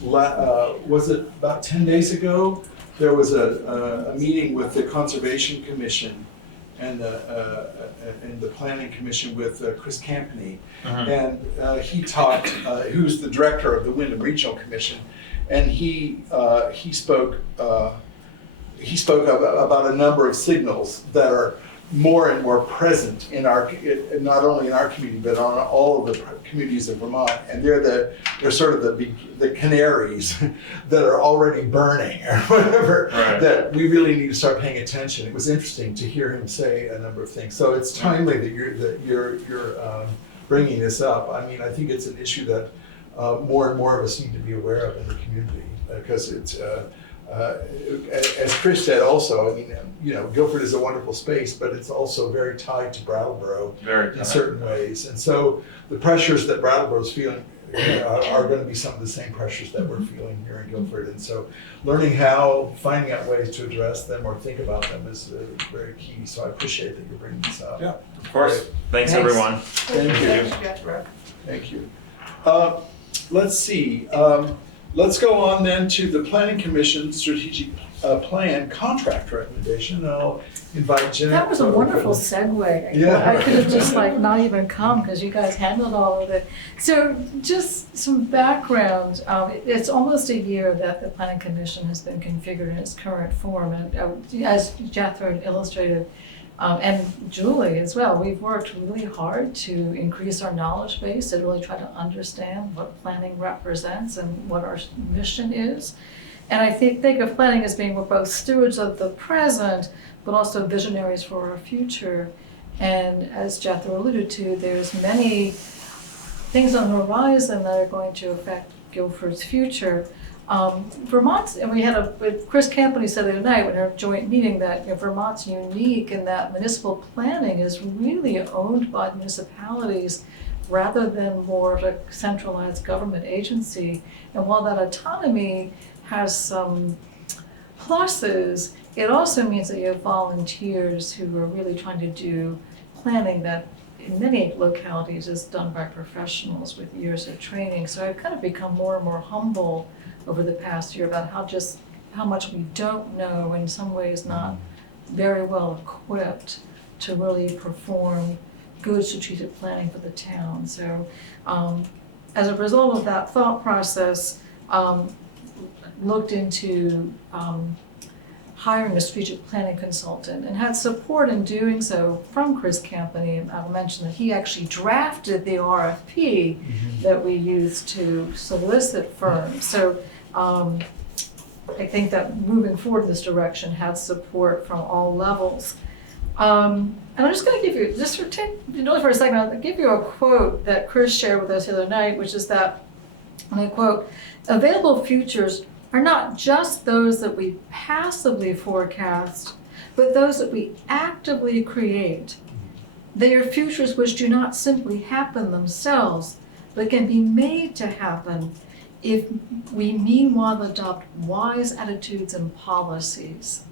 was it about 10 days ago? There was a meeting with the Conservation Commission and the Planning Commission with Chris Campany. And he talked, who's the director of the Wyndham Regional Commission, and he spoke about a number of signals that are more and more present in our, not only in our community, but on all of the communities of Vermont. And they're sort of the canaries that are already burning or whatever, Right. that we really need to start paying attention. It was interesting to hear him say a number of things. So it's timely that you're bringing this up. I mean, I think it's an issue that more and more of us need to be aware of in the community, because it's, as Chris said also, I mean, you know, Guilford is a wonderful space, but it's also very tied to Brattleboro in certain ways. And so the pressures that Brattleboro's feeling are going to be some of the same pressures that we're feeling here in Guilford. And so finding out ways to address them or think about them is very key. So I appreciate that you're bringing this up. Yeah, of course. Great. Thanks, everyone. Thank you. Thank you. Let's see. Let's go on then to the Planning Commission Strategic Plan Contract Recommendation. And I'll invite Jeanette. That was a wonderful segue. Yeah. I could have just not even come because you guys handled all of it. So just some background. It's almost a year that the Planning Commission has been configured in its current form. And as Jethro illustrated, and Julie as well, we've worked really hard to increase our knowledge base and really try to understand what planning represents and what our mission is. And I think of planning as being both stewards of the present, but also visionaries for our future. And as Jethro alluded to, there's many things on the horizon that are going to affect Guilford's future. Vermont's, and we had with Chris Campany said the other night in our joint meeting that Vermont's unique in that municipal planning is really owned by municipalities rather than more of a centralized government agency. And while that autonomy has some pluses, it also means that you have volunteers who are really trying to do planning that in many localities is done by professionals with years of training. So I've kind of become more and more humble over the past year about how much we don't know, in some ways not very well equipped to really perform good strategic planning for the town. So as a result of that thought process, looked into hiring a strategic planning consultant and had support in doing so from Chris Campany. I'll mention that he actually drafted the RFP that we used to solicit firms. So I think that moving forward in this direction had support from all levels. And I'm just going to give you, just for a second, I'll give you a quote that Chris shared with us the other night, which is that, and I quote, "Available futures are not just those that we passively forecast, but those that we actively create. They are futures which do not simply happen themselves, but can be made to happen if we meanwhile adopt wise attitudes and policies."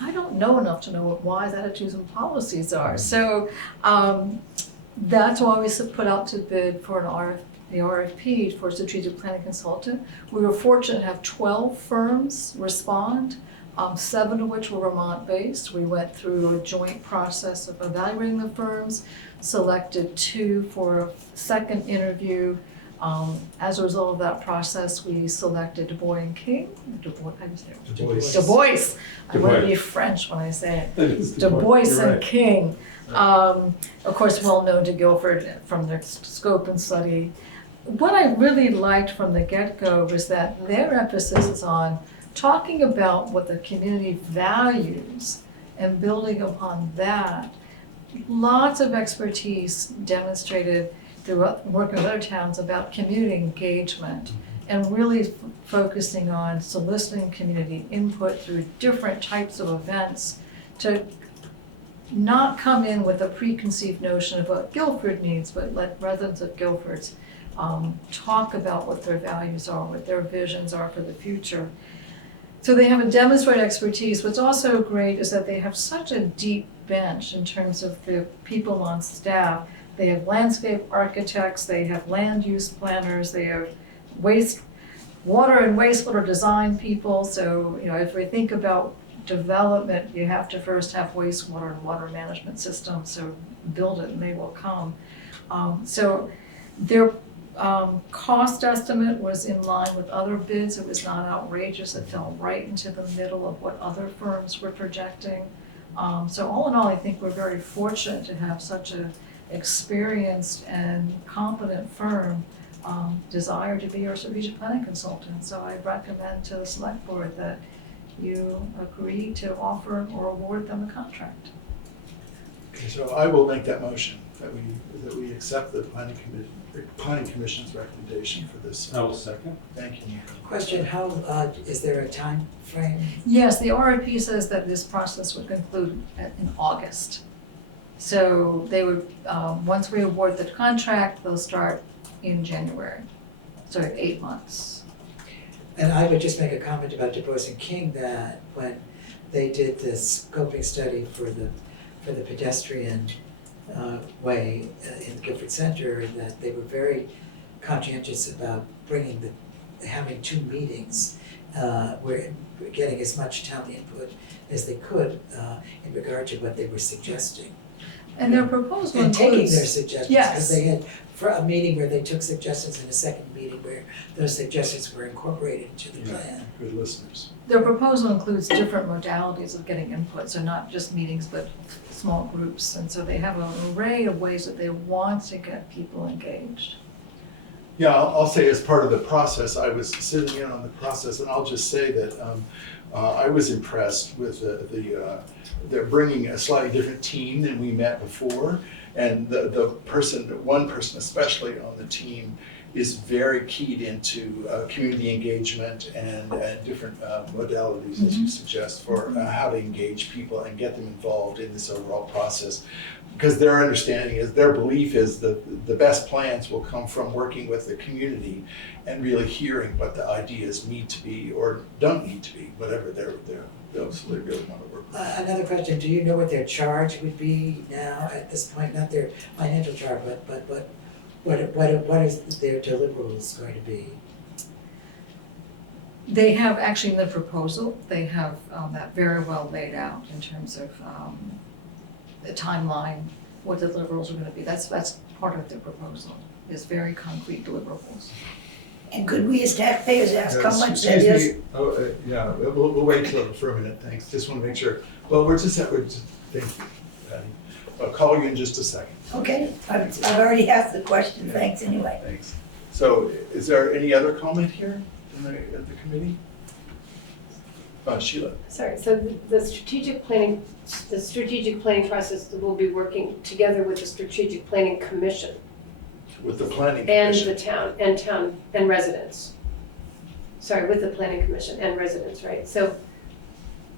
I don't know enough to know what wise attitudes and policies are. So that's why we put out to bid for the RFP for a strategic planning consultant. We were fortunate to have 12 firms respond. 7 of which were Vermont-based. We went through a joint process of evaluating the firms, selected 2 for a second interview. As a result of that process, we selected Du Bois and King. Du Bois. I want to be French when I say it. Du Bois and King. Of course, well known to Guilford from their scope and study. What I really liked from the get-go was that their emphasis is on talking about what the community values and building upon that. Lots of expertise demonstrated through working with other towns about community engagement and really focusing on soliciting community input through different types of events to not come in with a preconceived notion of what Guilford needs, but let residents of Guilford's talk about what their values are, what their visions are for the future. So they have a demonstrated expertise. What's also great is that they have such a deep bench in terms of the people on staff. They have landscape architects, they have land use planners, they have water and wastewater design people. So, if we think about development, you have to first have wastewater and water management systems, so build it and they will come. So their cost estimate was in line with other bids. It was not outrageous. It fell right into the middle of what other firms were projecting. So all in all, I think we're very fortunate to have such an experienced and competent firm desire to be our strategic planning consultant. So I recommend to the select board that you agree to offer or award them a contract. Okay, so I will make that motion that we accept the planning commission's recommendation for this. I will second. Thank you. Question, how, is there a time frame? Yes, the RFP says that this process would conclude in August. So they would, once we award the contract, they'll start in January. So 8 months. And I would just make a comment about Du Bois and King that when they did this scoping study for the pedestrian way in the Guilford Center, that they were very conscientious about having 2 meetings where getting as much town input as they could in regard to what they were suggesting. And their proposal and taking includes, their suggestions, because they had for a meeting where they took suggestions and a second meeting where those suggestions were incorporated into the plan. Good listeners. their proposal includes different modalities of getting input, so not just meetings, but small groups. And so they have an array of ways that they want to get people engaged. Yeah, I'll say as part of the process, I was sitting in on the process, and I'll just say that I was impressed with they're bringing a slightly different team than we met before, and one person especially on the team is very keyed into community engagement and different modalities, as you suggest, for how to engage people and get them involved in this overall process. Because their understanding is, their belief is that the best plans will come from working with the community and really hearing what the ideas need to be or don't need to be, whatever they really want to work with. Another question, do you know what their charge would be now at this point? Not their financial charge, but what is their deliverables going to be? They have, actually in the proposal, they have that very well laid out in terms of the timeline, what the deliverables are going to be. That's part of their proposal, is very concrete deliverables. And could we as taxpayers ask how much that is? Excuse me, yeah, we'll wait for a minute, thanks. Just want to make sure. Well, thank you, Patty. I'll call you in just a second. Okay, I've already asked the question, thanks anyway. Thanks. So is there any other comment here at the committee? Sheila. Sorry, so the strategic planning process will be working together with the strategic planning commission. With the planning And commission. and residents. Sorry, with the planning commission and residents, right? So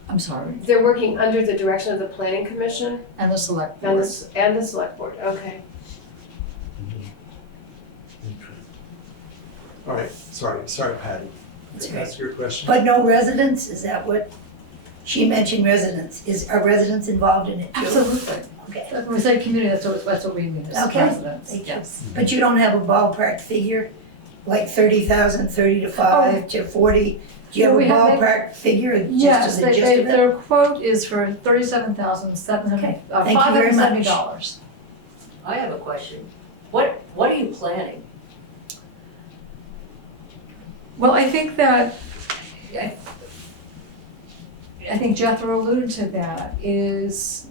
I'm sorry. they're working under the direction of the planning commission And the select board. and the select board, okay. All right, sorry, Patty. That's your question? But no residents, is that what, she mentioned residents, are residents involved in it too? Absolutely. Okay. When we say community, that's what we mean, is Okay. residents, Thank you. yes. But you don't have a ballpark figure, like 30,000, 30 to 5 to 40? Do you have a We have- ballpark figure, just Yes, as a gist of it? their quote is for $37,700, Okay, thank you very much. $570. I have a question. What are you planning? Well, I think that, I think Jethro alluded to that, is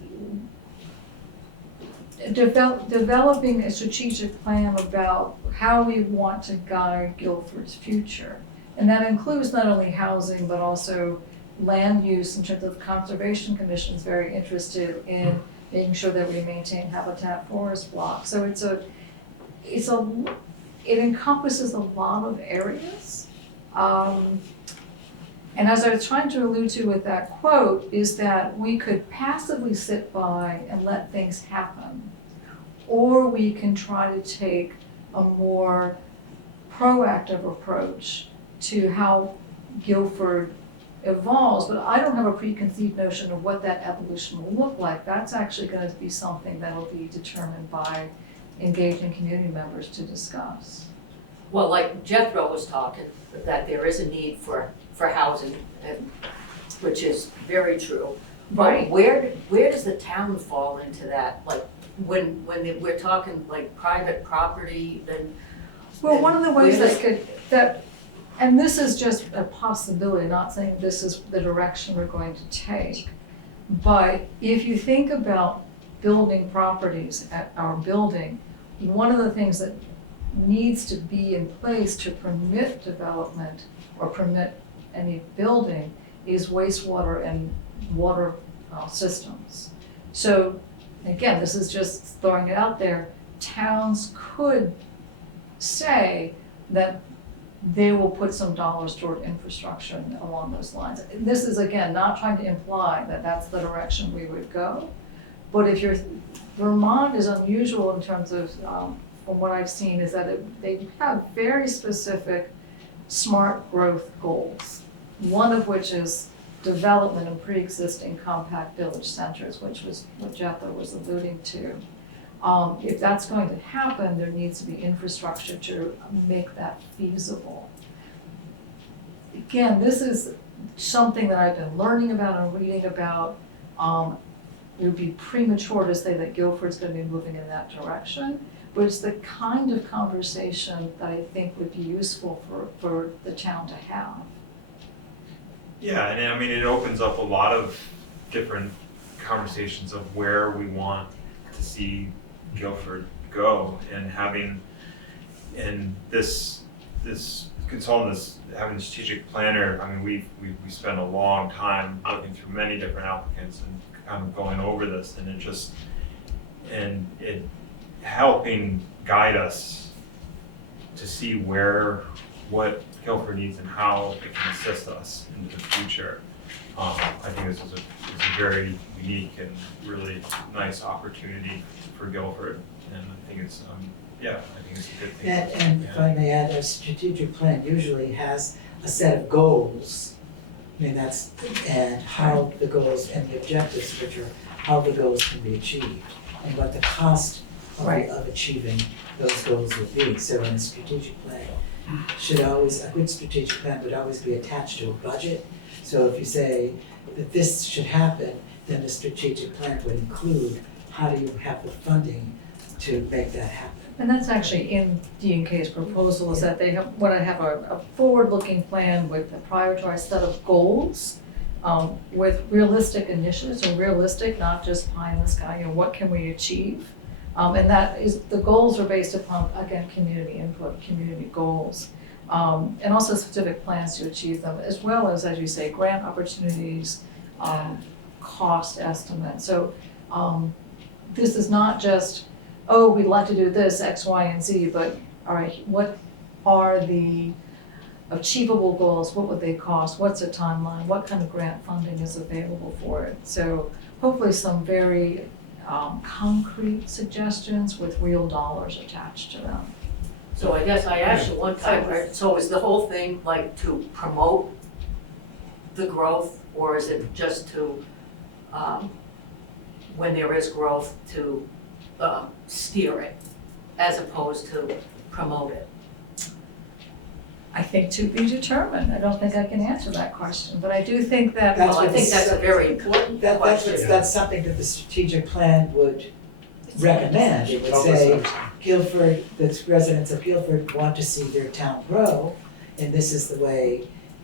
developing a strategic plan about how we want to guide Guilford's future. And that includes not only housing, but also land use in terms of the Conservation Commission is very interested in making sure that we maintain habitat forest blocks. So it encompasses a lot of areas. And as I was trying to allude to with that quote, is that we could passively sit by and let things happen, or we can try to take a more proactive approach to how Guilford evolves. But I don't have a preconceived notion of what that evolution will look like. That's actually going to be something that'll be determined by engaging community members to discuss. Well, like Jethro was talking, that there is a need for housing, and, which is very true. Right. But where does the town fall into that? Like, when we're talking like private property, then. Well, one of the ways and this is just a possibility, not saying this is the direction we're going to take, but if you think about building properties at our building, one of the things that needs to be in place to permit development or permit any building is wastewater and water systems. So again, this is just throwing it out there. Towns could say that they will put some dollars toward infrastructure along those lines. This is, again, not trying to imply that that's the direction we would go. But Vermont is unusual in terms of, from what I've seen, is that they have very specific smart growth goals. One of which is development of pre-existing compact village centers, which was what Jethro was alluding to. If that's going to happen, there needs to be infrastructure to make that feasible. Again, this is something that I've been learning about and reading about. It would be premature to say that Guilford's going to be moving in that direction, but it's the kind of conversation that I think would be useful for the town to have. Yeah, and I mean, it opens up a lot of different conversations of where we want to see Guilford go, and having, and this consultant, having a strategic planner. I mean, we spent a long time looking through many different applicants and kind of going over this, and it helping guide us to see what Guilford needs and how it can assist us into the future. I think this is a very unique and really nice opportunity for Guilford, and I think it's a good thing. And if I may add, a strategic plan usually has a set of goals. I mean, and how the goals and the objectives, which are how the goals can be achieved and what the cost of achieving those goals would be. So in a strategic plan, a good strategic plan would always be attached to a budget. So if you say that this should happen, then the strategic plan would include how do you have the funding to make that happen. And that's actually in D&K's proposal, is that they want to have a forward-looking plan with a prioritized set of goals, with realistic initiatives, and realistic, not just pie in the sky, what can we achieve? And that is, the goals are based upon, again, community input, community goals, and also specific plans to achieve them, as well as you say, grant opportunities, cost estimates. So this is not just, oh, we'd like to do this, X, Y, and Z, but all right, what are the achievable goals? What would they cost? What's the timeline? What kind of grant funding is available for it? So hopefully some very concrete suggestions with real dollars attached to them. So I guess I asked you one time, right, so is the whole thing like to promote the growth, or is it just to, when there is growth, to steer it as opposed to promote it? I think to be determined. I don't think I can answer that question, but I do think that. That's Well, I what think the- that's a very important question. That's something that the strategic plan would recommend. It would say, Guilford, the residents of Guilford want to see their town grow, and this is the way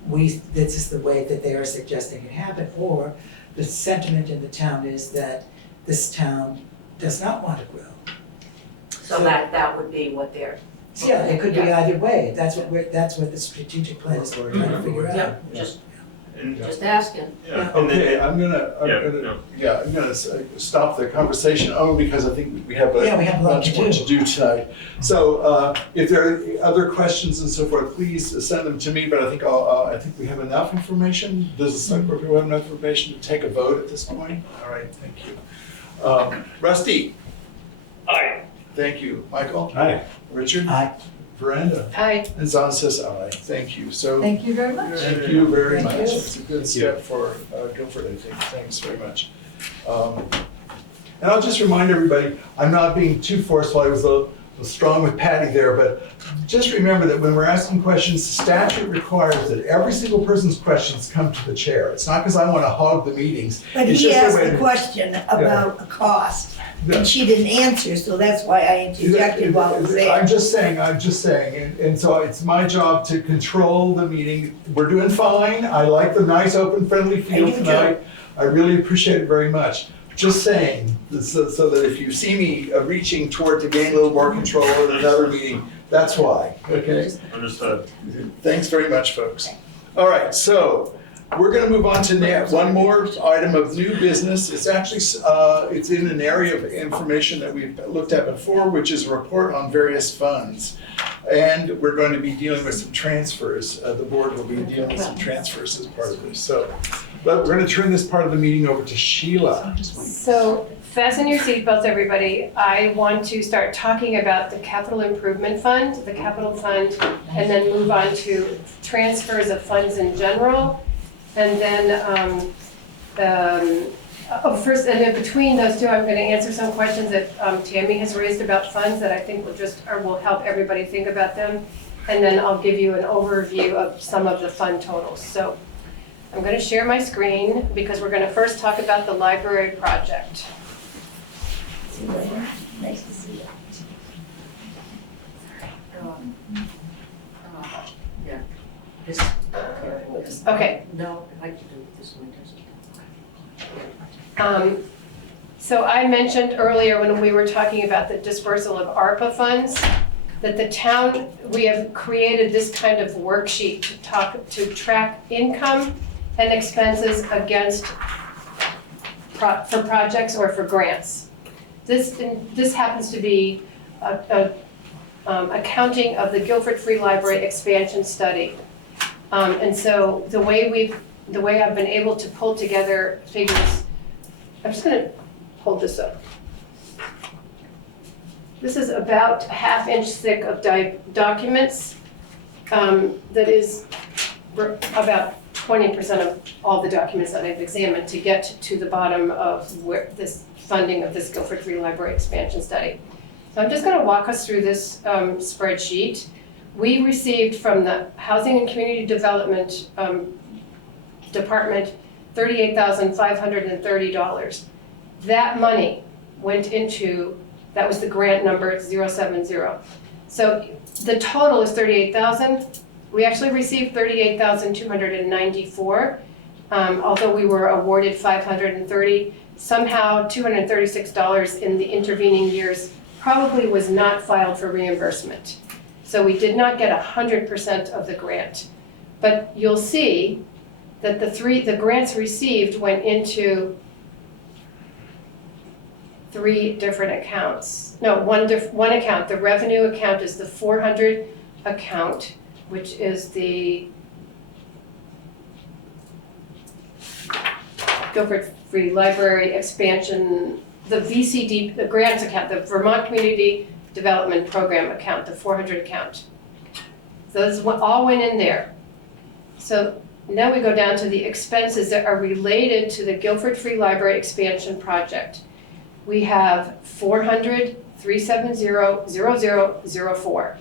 that they are suggesting it happen. Or the sentiment in the town is that this town does not want to grow. So that would be what they're. Yeah, it could be either way. That's what the strategic plan is trying to figure out. Just asking. Okay, I'm gonna stop the conversation only because I think we have we have a lot much to more do. to do tonight. So if there are other questions and so forth, please send them to me, but I think we have enough information. Does the select board have enough information to take a vote at this point? All right, thank you. Rusty? Aye. Thank you. Michael? Aye. Richard? Aye. Veranda? Aye. And Zon says aye. Thank you. So Thank you very much. thank you very Thank much. you. It's a good step for Guilford, I think. Thanks very much. And I'll just remind everybody, I'm not being too forceful. I was a little strong with Patty there, but just remember that when we're asking questions, the statute requires that every single person's questions come to the chair. It's not because I want to hog the meetings. But It's he just a asked way a to- question about a cost, Yeah. and she didn't answer, so that's why I interjected while it was there. I'm just saying, and so it's my job to control the meeting. We're doing fine, I like the nice, open, friendly feel I do too. tonight. I really appreciate it very much. Just saying, so that if you see me reaching toward to gain a little more control at another meeting, that's why, okay? Understood. Thanks very much, folks. All right, so we're gonna move on to one more item of new business. It's actually, it's in an area of information that we've looked at before, which is a report on various funds. And we're going to be dealing with some transfers. The board will be dealing with some transfers as part of this. So, but we're gonna turn this part of the meeting over to Sheila. So fasten your seatbelts, everybody. I want to start talking about the capital improvement fund, the capital fund, and then move on to transfers of funds in general. And then, first, and then between those two, I'm going to answer some questions that Tammy has raised about funds that I think will help everybody think about them. And then I'll give you an overview of some of the fund totals. So I'm going to share my screen because we're going to first talk about the library project. See you later. Nice to see you. Yeah. This. Okay. No, I like to do it this way, So I mentioned earlier when we were talking about the dispersal of ARPA funds, that the town, we have created this kind of worksheet to track income and expenses against for projects or for grants. This happens to be accounting of the Guilford Free Library expansion study. And so the way I've been able to pull together figures, I'm just gonna hold this up. This is about a half-inch thick of documents. That is about 20% of all the documents that I've examined to get to the bottom of where this funding of this Guilford Free Library expansion study. So I'm just gonna walk us through this spreadsheet. We received from the Housing and Community Development Department $38,530. That money went into, that was the grant number 070. So the total is 38,000. We actually received 38,294, although we were awarded 530. Somehow $236 in the intervening years probably was not filed for reimbursement. So we did not get 100% of the grant. But you'll see that the grants received went into 3 different accounts. No, one account. The revenue account is the 400 account, which is the Guilford Free Library expansion, the VCD, the grants account, the Vermont Community Development Program account, the 400 account. Those all went in there. So now we go down to the expenses that are related to the Guilford Free Library expansion project. We have 400-370-0004.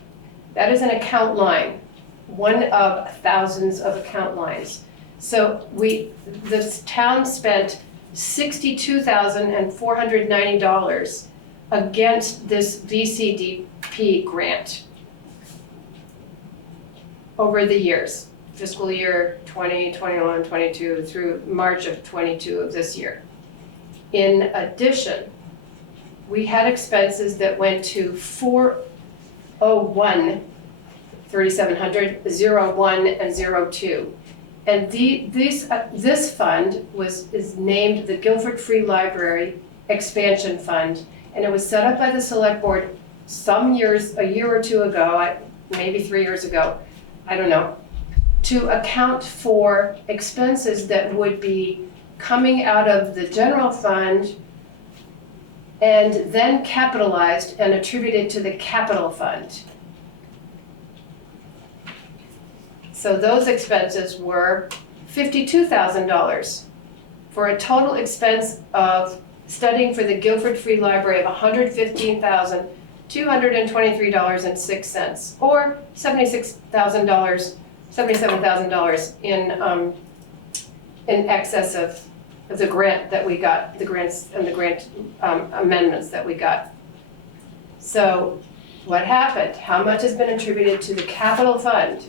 That is an account line. one of thousands of account lines. So the town spent $62,490 against this VCDP grant over the years, fiscal year 20, 21, 22 through March of 22 of this year. In addition, we had expenses that went to 401, 3700, 01, and 02. And this fund is named the Guilford Free Library Expansion Fund, and it was set up by the select board a year or two ago, maybe 3 years ago, I don't know, to account for expenses that would be coming out of the general fund and then capitalized and attributed to the capital fund. So those expenses were $52,000 for a total expense of studying for the Guilford Free Library of $115,223.06, or $77,000 in excess of the grant that we got, the grants and the grant amendments that we got. So what happened? How much has been attributed to the capital fund?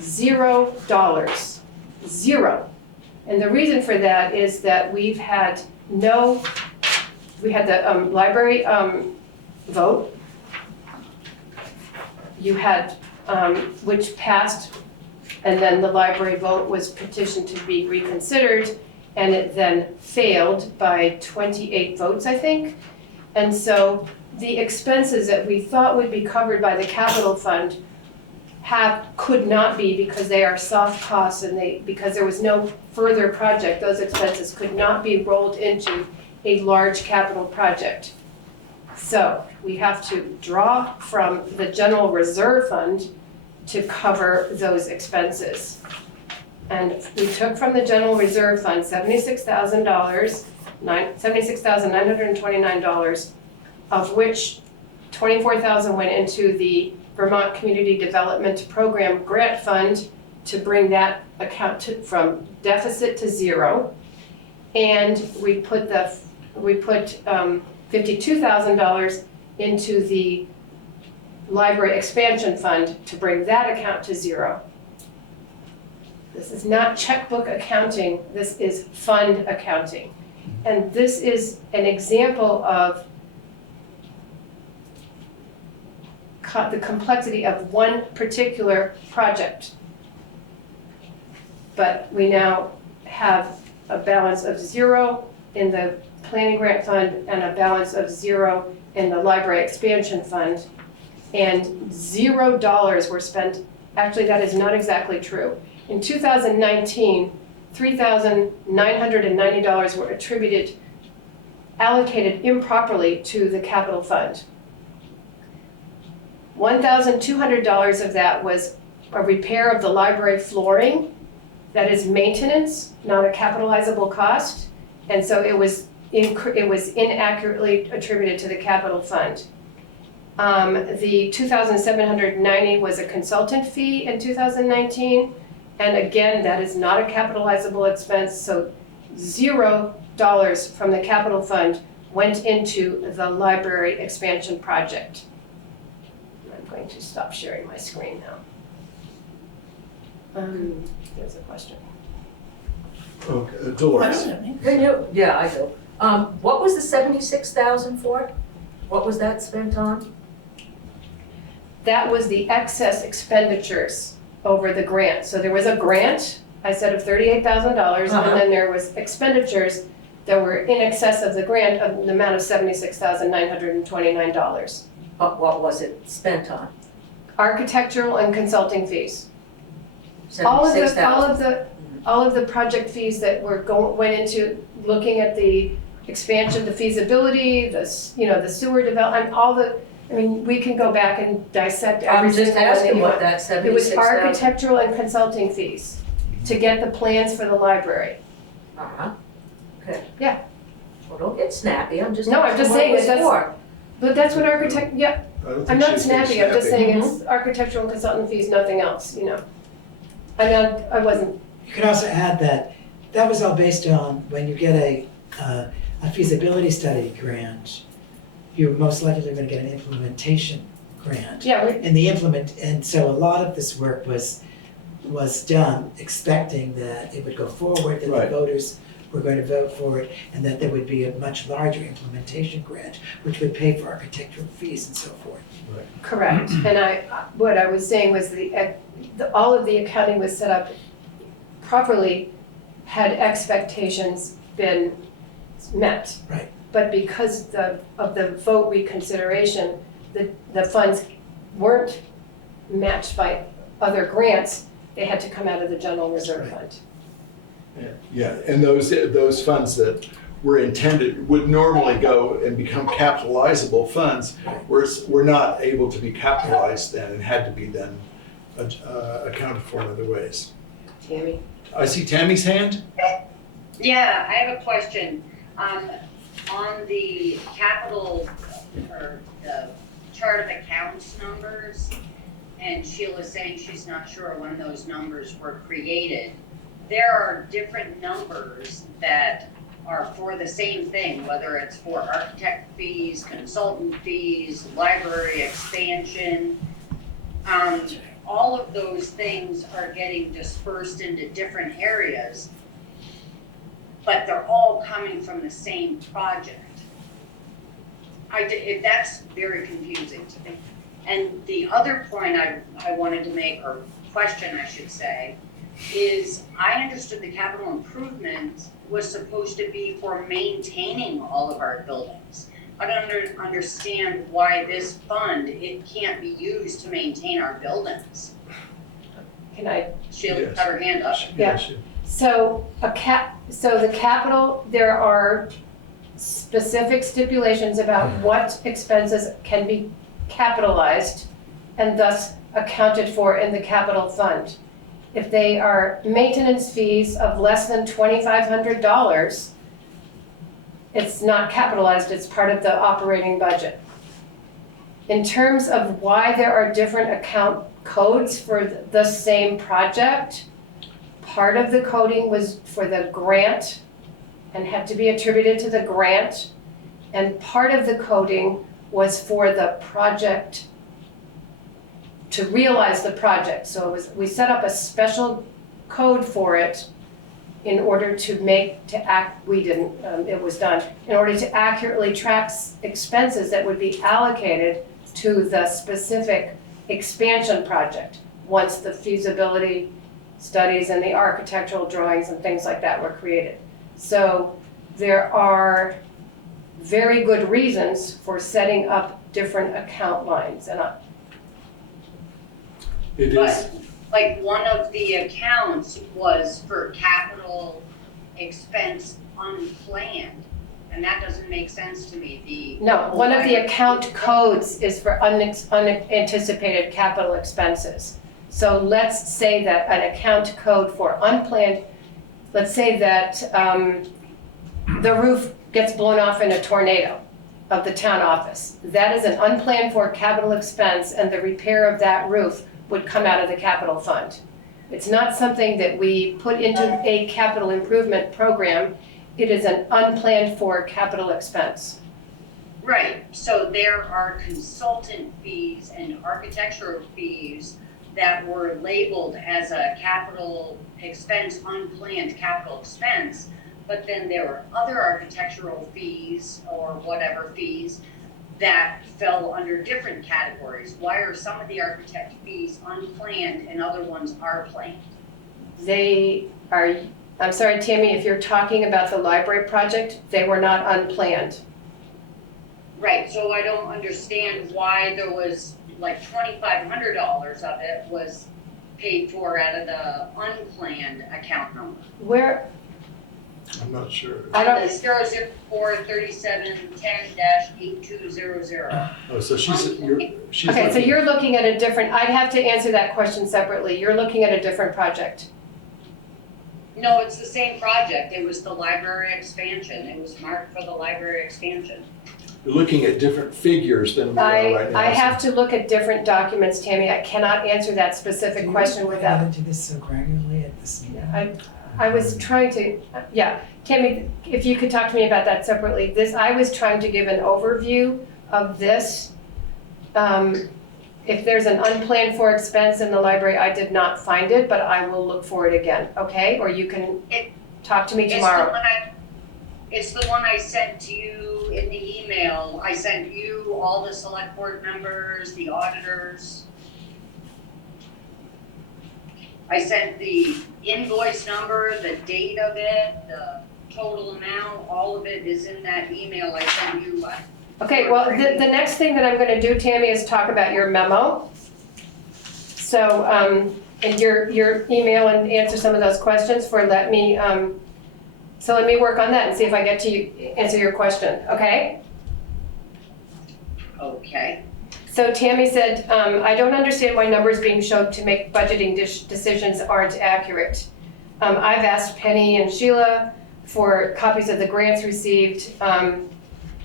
$0. Zero. And the reason for that is that we had the library vote. You had, which passed, and then the library vote was petitioned to be reconsidered, and it then failed by 28 votes, I think. And so the expenses that we thought would be covered by the capital fund could not be, because they are soft costs, and because there was no further project, those expenses could not be rolled into a large capital project. So we have to draw from the general reserve fund to cover those expenses. And we took from the general reserve fund $76,929, of which $24,000 went into the Vermont Community Development Program Grant Fund to bring that account from deficit to zero. And we put $52,000 into the Library Expansion Fund to bring that account to zero. This is not checkbook accounting, this is fund accounting. And this is an example of the complexity of one particular project. But we now have a balance of zero in the planning grant fund and a balance of zero in the library expansion fund. And $0 were spent, actually that is not exactly true. In 2019, $3,990 were allocated improperly to the capital fund. $1,200 of that was a repair of the library flooring. That is maintenance, not a capitalizable cost. And so it was inaccurately attributed to the capital fund. The $2,790 was a consultant fee in 2019. And again, that is not a capitalizable expense. So $0 from the capital fund went into the library expansion project. I'm going to stop sharing my screen now. There's a question. Okay, Dolores. Yeah, I do. What was the 76,000 for? What was that spent on? That was the excess expenditures over the grant. So there was a grant, I said, of $38,000, and then there was expenditures that were in excess of the grant of the amount of $76,929. But what was it spent on? Architectural and consulting fees. All of the project fees that went into looking at the expansion, the feasibility, the sewer development, we can go back and dissect every single one. I'm just asking what that 76,000. It was architectural and consulting fees to get the plans for the library. Okay. Yeah. Well, don't get snappy. I'm just saying what it was that for. But that's what architect, yeah, I don't I'm think not she's being snappy, I'm just snappy. saying it's architectural consultant fees, nothing else, you know. I wasn't, You can also add that that was all based on when you get a feasibility study grant, you're most likely going to get an implementation grant. yeah, And so a lot of this work was done expecting that it would go forward, that the Right. voters were going to vote for it, and that there would be a much larger implementation grant, which would pay for architectural fees and so forth. correct. And what I was saying was all of the accounting was set up properly had expectations been met. Right. But because of the vote reconsideration, the funds weren't matched by other grants, they had to come out of the general reserve fund. Yeah, and those funds that were intended, would normally go and become capitalizable funds, were not able to be capitalized then and had to be then accounted for in other ways. Tammy? I see Tammy's hand. Yeah, I have a question. On the capital, or the chart of accounts numbers, and Sheila's saying she's not sure when those numbers were created. There are different numbers that are for the same thing, whether it's for architect fees, consultant fees, library expansion. All of those things are getting dispersed into different areas, but they're all coming from the same project. That's very confusing to me. And the other point I wanted to make, or question I should say, is I understood the capital improvement was supposed to be for maintaining all of our buildings. I don't understand why this fund, it can't be used to maintain our buildings. Can I? She'll have her hand up. Yeah. So the capital, there are specific stipulations about what expenses can be capitalized and thus accounted for in the capital fund. If they are maintenance fees of less than $2,500, it's not capitalized, it's part of the operating budget. In terms of why there are different account codes for the same project, part of the coding was for the grant and had to be attributed to the grant, and part of the coding was for the project, to realize the project. So we set up a special code for it in order it was done, in order to accurately track expenses that would be allocated to the specific expansion project once the feasibility studies and the architectural drawings and things like that were created. So there are very good reasons for setting up different account lines. And But like one of the accounts was for capital expense unplanned, and that doesn't make sense to me. No, one of the account codes is for unanticipated capital expenses. So let's say that an account code for unplanned, let's say that the roof gets blown off in a tornado of the town office. That is an unplanned for capital expense, and the repair of that roof would come out of the capital fund. It's not something that we put into a capital improvement program. It is an unplanned for capital expense. Right, so there are consultant fees and architectural fees that were labeled as a capital expense, unplanned capital expense, but then there were other architectural fees or whatever fees that fell under different categories. Why are some of the architect fees unplanned and other ones are planned? They are, I'm sorry, Tammy, if you're talking about the library project, they were not unplanned. Right, so I don't understand why there was like $2,500 of it was paid for out of the unplanned account number. Where? I'm not sure. I don't. 0043710-8200. Oh, so she's Okay, so you're looking at a different, I'd have to answer that question separately. You're looking at a different project. No, it's the same project. It was the library expansion. It was marked for the library expansion. looking at different figures than we are right now. I have to look at different documents, Tammy. I cannot answer that specific question Get without. into this so granularly at this meeting. I was trying to, yeah, Tammy, if you could talk to me about that separately. I was trying to give an overview of this. If there's an unplanned for expense in the library, I did not find it, but I will look for it again, okay? Or you can talk to me tomorrow. It's the one I sent to you in the email. I sent you, all the select board members, the auditors. I sent the invoice number, the date of it, the total amount, all of it is in that email I sent you. Okay, well, the next thing that I'm gonna do, Tammy, is talk about your memo. So, and your email and answer some of those questions let me work on that and see if I get to answer your question, okay? Okay. So Tammy said, I don't understand why numbers being shown to make budgeting decisions aren't accurate. I've asked Penny and Sheila for copies of the grants received,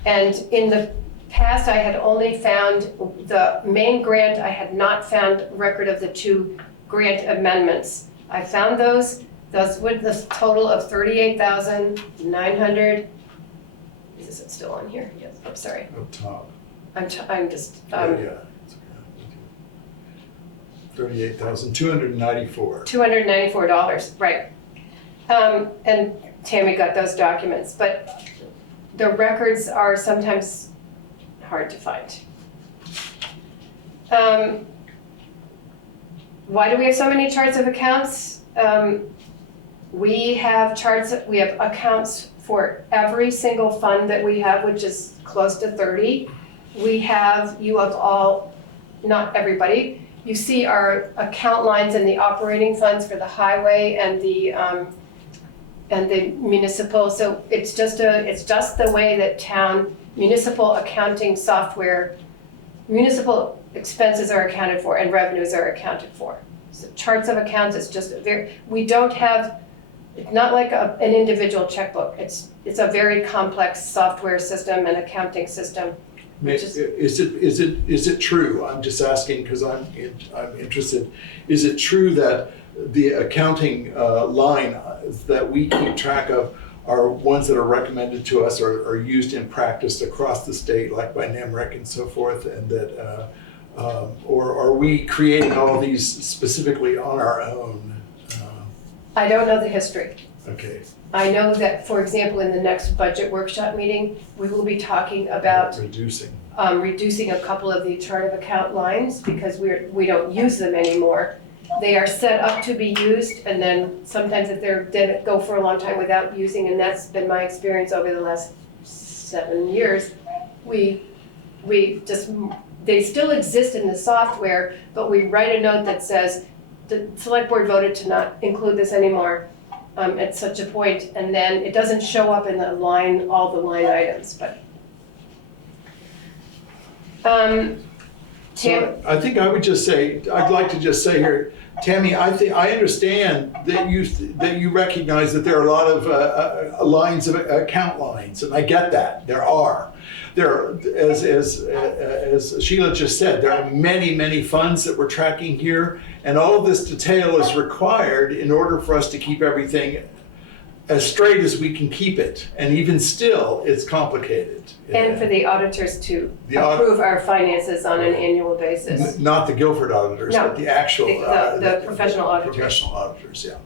and in the past, I had only found the main grant. I had not found record of the 2 grant amendments. I found those with the total of $38,900. Is it still on here? Yes, I'm sorry. Up top. I'm just, Yeah. It's okay. $38,294. $294, right. And Tammy got those documents, but the records are sometimes hard to find. Why do we have so many charts of accounts? We have accounts for every single fund that we have, which is close to 30. You have all, not everybody, you see our account lines in the operating funds for the highway and the municipal. So it's just the way that town municipal accounting software, municipal expenses are accounted for and revenues are accounted for. So charts of accounts, it's just we don't have, it's not like an individual checkbook. It's a very complex software system and accounting system. Is it true? I'm just asking because I'm interested. Is it true that the accounting line that we keep track of are ones that are recommended to us or are used in practice across the state, like by NEMRIC and so forth, and that, or are we creating all these specifically on our own? I don't know the history. Okay. I know that, for example, in the next budget workshop meeting, we will be talking about reducing a couple of the chart of account lines because we don't use them anymore. They are set up to be used, and then sometimes if they go for a long time without using, and that's been my experience over the last 7 years, they still exist in the software, but we write a note that says the select board voted to not include this anymore at such a point, and then it doesn't show up in the line, all the line items, but. So I think I would just say, I'd like to just say here, Tammy, I understand that you recognize that there are a lot of lines of account lines, and I get that. There are, as Sheila just said, there are many funds that we're tracking here, and all of this detail is required in order for us to keep everything as straight as we can keep it, and even still, it's complicated. And for the auditors to approve our finances on an annual basis. Not the Guilford auditors, No, but the actual the professional auditors. Professional auditors, yeah.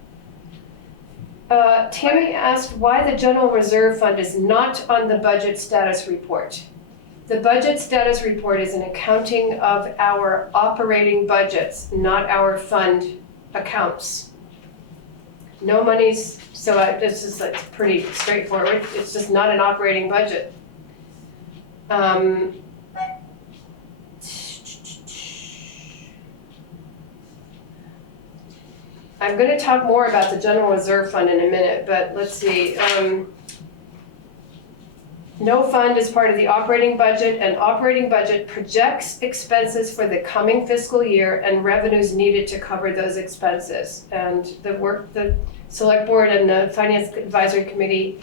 Tammy asked why the general reserve fund is not on the budget status report. The budget status report is an accounting of our operating budgets, not our fund accounts. No money's, so this is like pretty straightforward. It's just not an operating budget. I'm going to talk more about the general reserve fund in a minute, but let's see. No fund is part of the operating budget. An operating budget projects expenses for the coming fiscal year and revenues needed to cover those expenses. And the select board and the finance advisory committee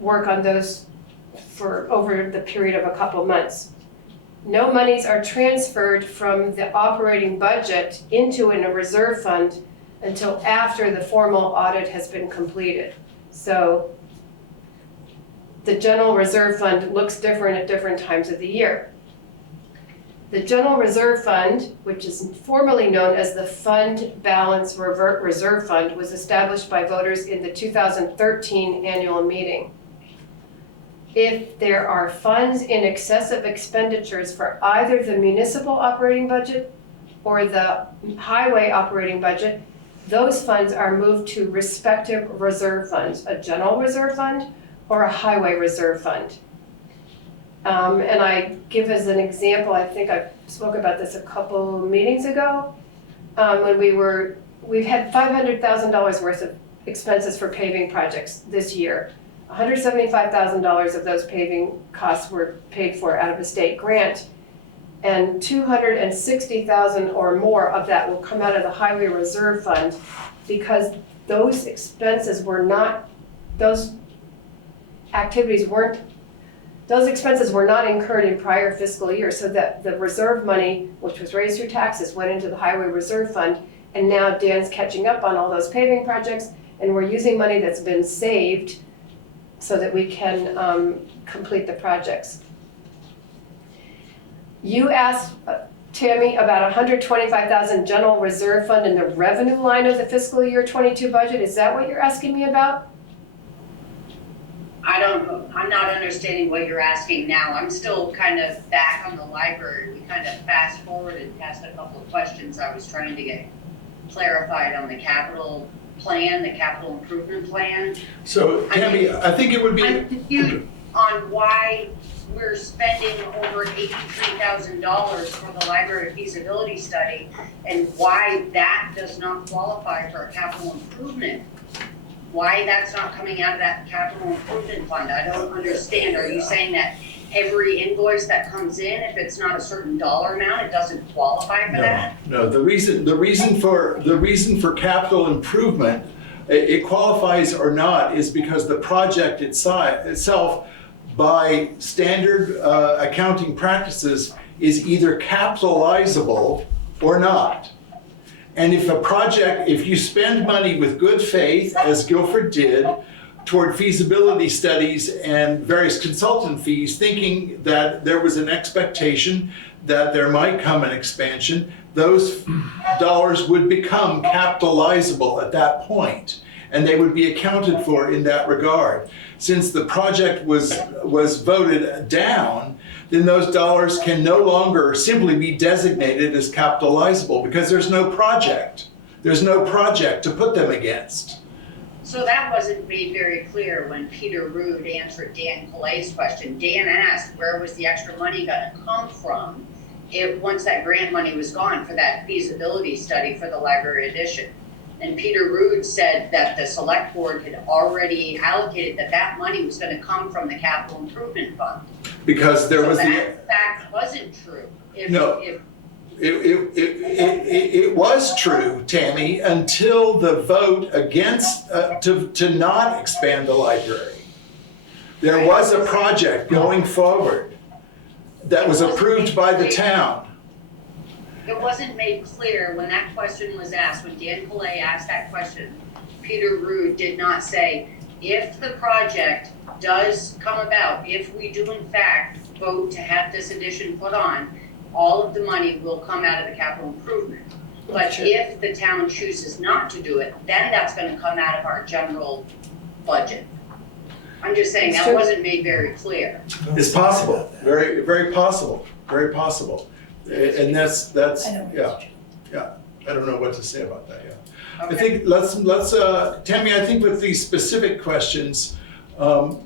work on those for over the period of a couple months. No monies are transferred from the operating budget into a reserve fund until after the formal audit has been completed. So the general reserve fund looks different at different times of the year. The general reserve fund, which is formerly known as the Fund Balance Reserve Fund, was established by voters in the 2013 annual meeting. If there are funds in excess of expenditures for either the municipal operating budget or the highway operating budget, those funds are moved to respective reserve funds, a general reserve fund or a highway reserve fund. And I give as an example, I think I spoke about this a couple meetings ago, when we've had $500,000 worth of expenses for paving projects this year. $175,000 of those paving costs were paid for out of a state grant, and $260,000 or more of that will come out of the highway reserve fund, because those expenses were not, those expenses were not incurred in prior fiscal years, so that the reserve money, which was raised through taxes, went into the highway reserve fund, and now Dan's catching up on all those paving projects, and we're using money that's been saved so that we can complete the projects. You asked, Tammy, about $125,000 general reserve fund in the revenue line of the fiscal year 22 budget. Is that what you're asking me about? I don't know, I'm not understanding what you're asking now. I'm still kind of back on the library. We kind of fast forwarded past a couple of questions. I was trying to get clarified on the capital plan, the capital improvement plan. So Tammy, I think it would be. I'm confused on why we're spending over $83,000 for the library feasibility study and why that does not qualify for a capital improvement. Why that's not coming out of that capital improvement fund? I don't understand. Are you saying that every invoice that comes in, if it's not a certain dollar amount, it doesn't qualify for that? No, the reason for capital improvement, it qualifies or not, is because the project itself, by standard accounting practices, is either capitalizable or not. And if you spend money with good faith, as Guilford did, toward feasibility studies and various consultant fees, thinking that there was an expectation that there might come an expansion, those dollars would become capitalizable at that point, and they would be accounted for in that regard. Since the project was voted down, then those dollars can no longer simply be designated as capitalizable because there's no project. There's no project to put them against. So that wasn't made very clear when Peter Rood answered Dan Collet's question. Dan asked, where was the extra money gonna come from once that grant money was gone for that feasibility study for the library addition? And Peter Rood said that the select board had already allocated that money was gonna come from the capital improvement fund. Because there was that fact wasn't true. It was true, Tammy, until the vote against, to not expand the library. There was a project going forward that was approved by the town. It wasn't made clear when that question was asked, when Dan Collet asked that question, Peter Rood did not say, if the project does come about, if we do in fact vote to have this addition put on, all of the money will come out of the capital improvement. But if the town chooses not to do it, then that's gonna come out of our general budget. I'm just saying that wasn't made very clear. It's possible, very, very possible, very possible. And that's, yeah. I don't know what to say about that, yeah. Okay. I think let's Tammy, I think with these specific questions,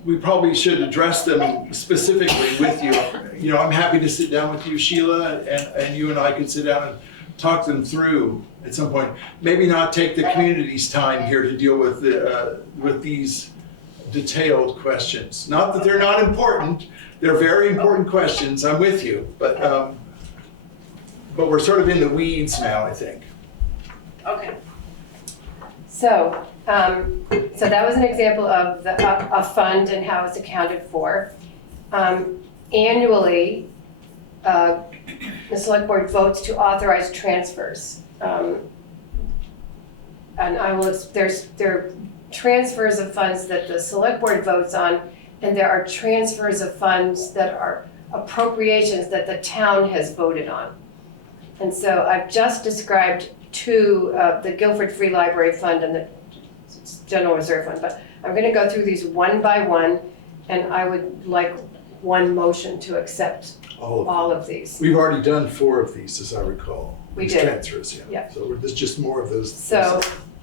we probably should address them specifically with you. You know, I'm happy to sit down with you, Sheila, and you and I could sit down and talk them through at some point. Maybe not take the community's time here to deal with these detailed questions. Not that they're not important, they're very important questions, I'm with you, but we're sort of in the weeds now, I think. Okay. So that was an example of a fund and how it's accounted for. Annually, the select board votes to authorize transfers. And there are transfers of funds that the select board votes on, and there are transfers of funds that are appropriations that the town has voted on. And so I've just described two, the Guilford Free Library Fund and the General Reserve Fund, but I'm gonna go through these one by one, and I would like one motion to accept all of these. We've already done 4 of these, as I recall. We These did. Transfers, yeah. Yeah. So there's just more of those. So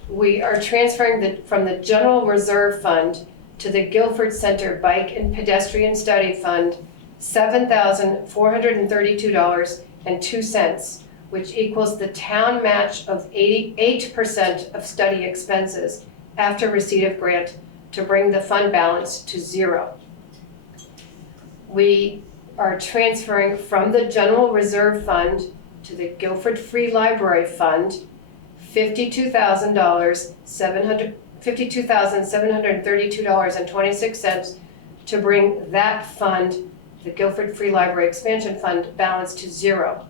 we are transferring from the General Reserve Fund to the Guilford Center Bike and Pedestrian Study Fund, $7,432.02, which equals the town match of 88% of study expenses after receipt of grant, to bring the fund balance to 0. We are transferring from the General Reserve Fund to the Guilford Free Library Fund, $52,732.26, to bring that fund, the Guilford Free Library Expansion Fund, balance to 0.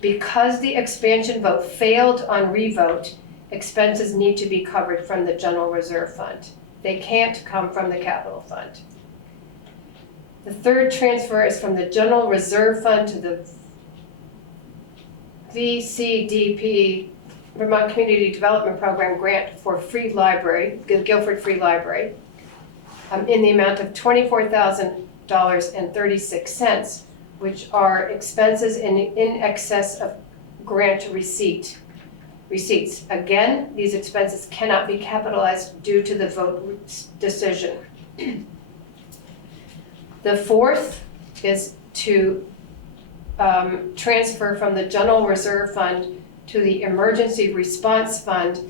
Because the expansion vote failed on revote, expenses need to be covered from the General Reserve Fund. They can't come from the Capital Fund. The third transfer is from the General Reserve Fund to the VCDP, Vermont Community Development Program grant for free library, the Guilford Free Library, in the amount of $24,000.36, which are expenses in excess of grant receipts. Again, these expenses cannot be capitalized due to the vote decision. The fourth is to transfer from the General Reserve Fund to the Emergency Response Fund,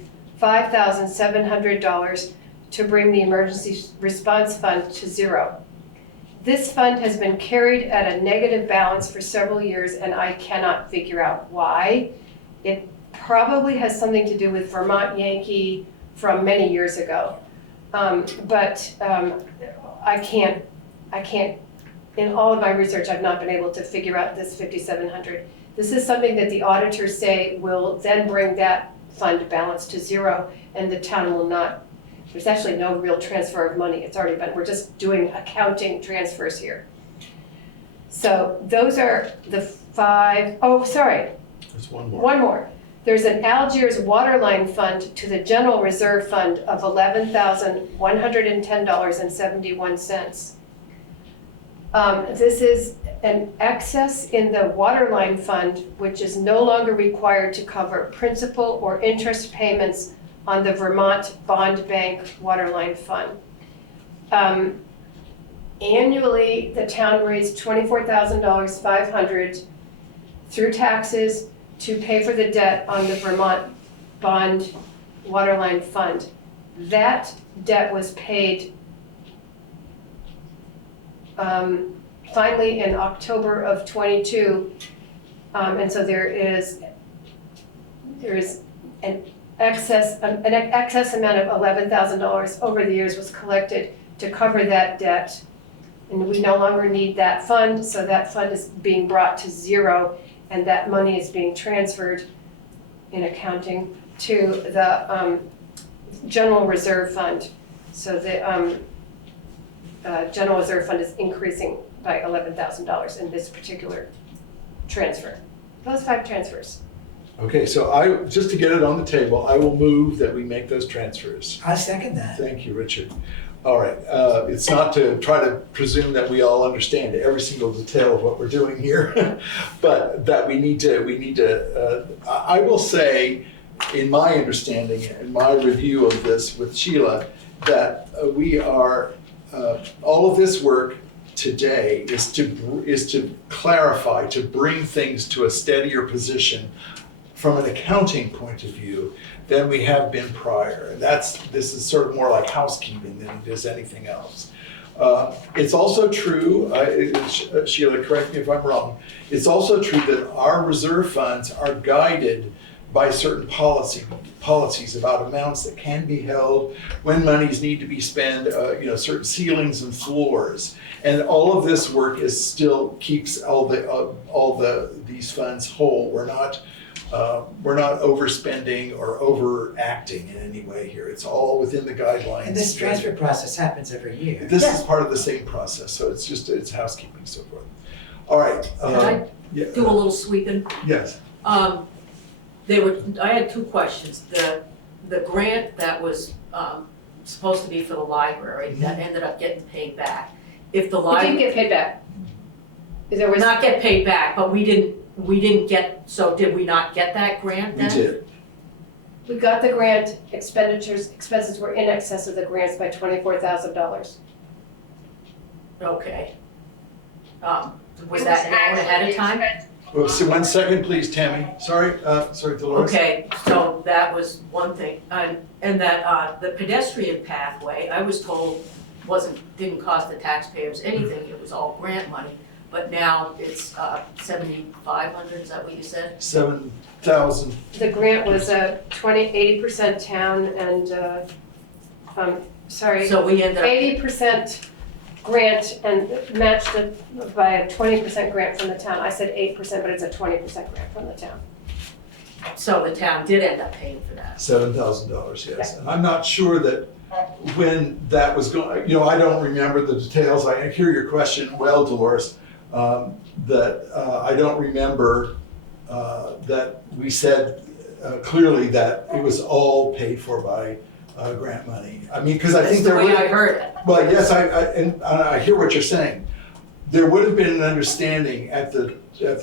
$5,700, to bring the Emergency Response Fund to 0. This fund has been carried at a negative balance for several years, and I cannot figure out why. It probably has something to do with Vermont Yankee from many years ago. But I can't, in all of my research, I've not been able to figure out this 5,700. This is something that the auditors say will then bring that fund balance to 0, and the town will not. There's actually no real transfer of money. It's already been, we're just doing accounting transfers here. So those are the 5, oh, sorry. There's one more. One more. There's an Algiers Waterline Fund to the General Reserve Fund of $11,110.71. This is an excess in the Waterline Fund, which is no longer required to cover principal or interest payments on the Vermont Bond Bank Waterline Fund. Annually, the town raised $24,500 through taxes to pay for the debt on the Vermont Bond Waterline Fund. That debt was paid finally in October of 22, and so there is an excess amount of $11,000 over the years was collected to cover that debt, and we no longer need that fund, so that fund is being brought to 0, and that money is being transferred in accounting to the General Reserve Fund. So the General Reserve Fund is increasing by $11,000 in this particular transfer. Those 5 transfers. Okay, so just to get it on the table, I will move that we make those transfers. I second that. Thank you, Richard. All right, it's not to try to presume that we all understand every single detail of what we're doing here, but that we need to, I will say, in my understanding, in my review of this with Sheila, that we are, all of this work today is to clarify, to bring things to a steadier position from an accounting point of view than we have been prior. And this is sort of more like housekeeping than it is anything else. It's also true, Sheila, correct me if I'm wrong, it's also true that our reserve funds are guided by certain policies about amounts that can be held, when monies need to be spent, certain ceilings and floors. And all of this work is still keeps these funds whole. We're not overspending or overacting in any way here. It's all within the guidelines. And this transfer process happens every year. This is part of the same process, so it's housekeeping, so forth. All right. Can I do a little sweeping? Yes. I had two questions. The grant that was supposed to be for the library that ended up getting paid back. If the We library didn't get paid back. There was not get paid back, but we didn't get. So did we not get that grant then? We did. We got the grant, expenses were in excess of the grants by $24,000. Okay. Was that known ahead of time? Well, so 1 second, please, Tammy. Sorry, Dolores. Okay, so that was one thing. And that the pedestrian pathway, I was told didn't cost the taxpayers anything. It was all grant money. But now it's $7,500, is that what you said? 7,000. The grant was 80% town and, So we ended up. 80% grant and matched it by a 20% grant from the town. I said 8%, but it's a 20% grant from the town. So the town did end up paying for that. $7,000, yes. And I'm not sure that when that was going, I don't remember the details. I hear your question well, Dolores. I don't remember that we said clearly that it was all paid for by grant money. I mean, because I think That's the way I heard it. Well, yes, I hear what you're saying. There would have been an understanding at the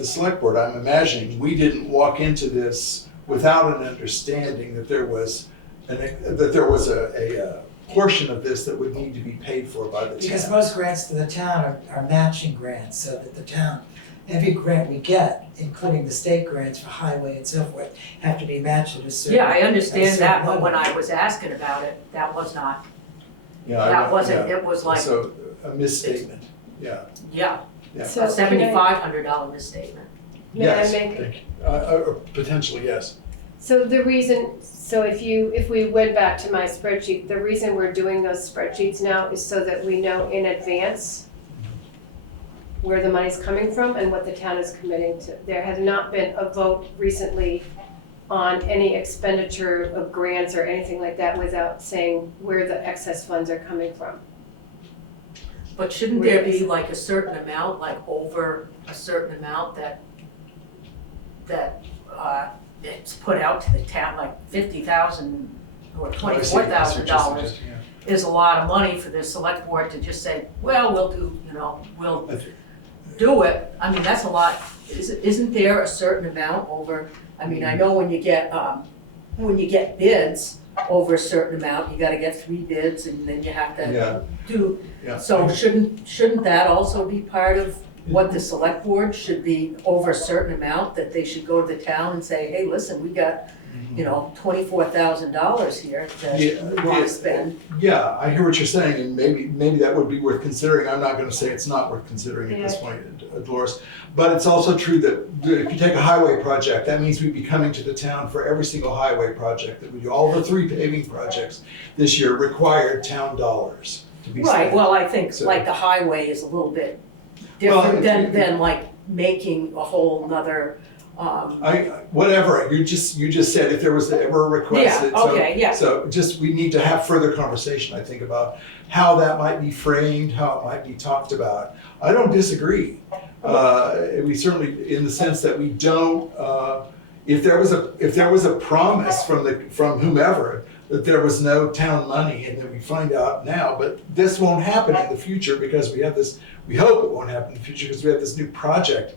select board. I'm imagining we didn't walk into this without an understanding that there was a portion of this that would need to be paid for by the town. Because most grants to the town are matching grants, so that the town, every grant we get, including the state grants for highway and so forth, have to be matched at a certain. Yeah, I understand that, but when I was asking about it, that was not. It was like. So a misstatement, yeah. Yeah, Yeah. So a $7,500 misstatement. May I Yes, make- thank you. Potentially, yes. So if we went back to my spreadsheet, the reason we're doing those spreadsheets now is so that we know in advance where the money's coming from and what the town is committing to. There has not been a vote recently on any expenditure of grants or anything like that without saying where the excess funds are coming from. But shouldn't there be like a certain amount, like over a certain amount that it's put out to the town, like $50,000 or $24,000 is a lot of money for the select board to just say, well, we'll do it. I mean, that's a lot. Isn't there a certain amount over? I mean, I know when you get bids over a certain amount, you got to get 3 bids, and then you have to do. Yeah. So shouldn't that also be part of what the select board should be over a certain amount, that they should go to the town and say, hey, listen, we got, $24,000 here that we want to spend. Yeah, I hear what you're saying, and maybe that would be worth considering. I'm not gonna say it's not worth considering at this point, Dolores. But it's also true that if you take a highway project, that means we'd be coming to the town for every single highway project that we do. All the 3 paving projects this year required town dollars to be spent. Right, well, I think So- like the highway is a little bit different than like making a whole nother, Whatever, you just said if there was ever a request. Yeah, okay, yeah. So we need to have further conversation, I think, about how that might be framed, how it might be talked about. I don't disagree. We certainly, in the sense that we don't, if there was a promise from whomever that there was no town money, and then we find out now, but this won't happen in the future because we have this, we hope it won't happen in the future because we have this new project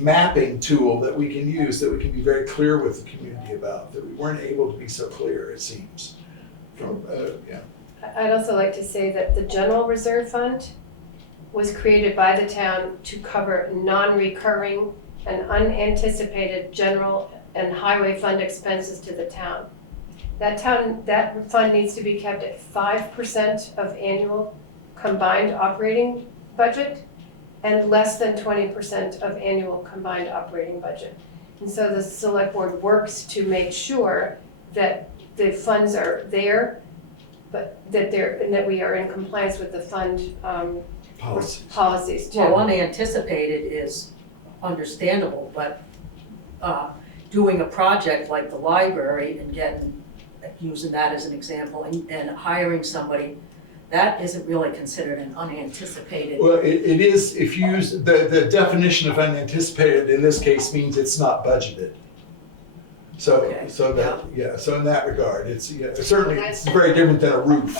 mapping tool that we can use, that we can be very clear with the community about, that we weren't able to be so clear, it seems. I'd also like to say that the general reserve fund was created by the town to cover non-recurring and unanticipated general and highway fund expenses to the town. That fund needs to be kept at 5% of annual combined operating budget and less than 20% of annual combined operating budget. And so the select board works to make sure that the funds are there, but that we are in compliance with the fund policies too. Well, unanticipated is understandable, but doing a project like the library and using that as an example, and hiring somebody, that isn't really considered an unanticipated. Well, it is, if you use, the definition of unanticipated in this case means it's not budgeted. So, Okay, so in that regard, it's, certainly it's very different than a roof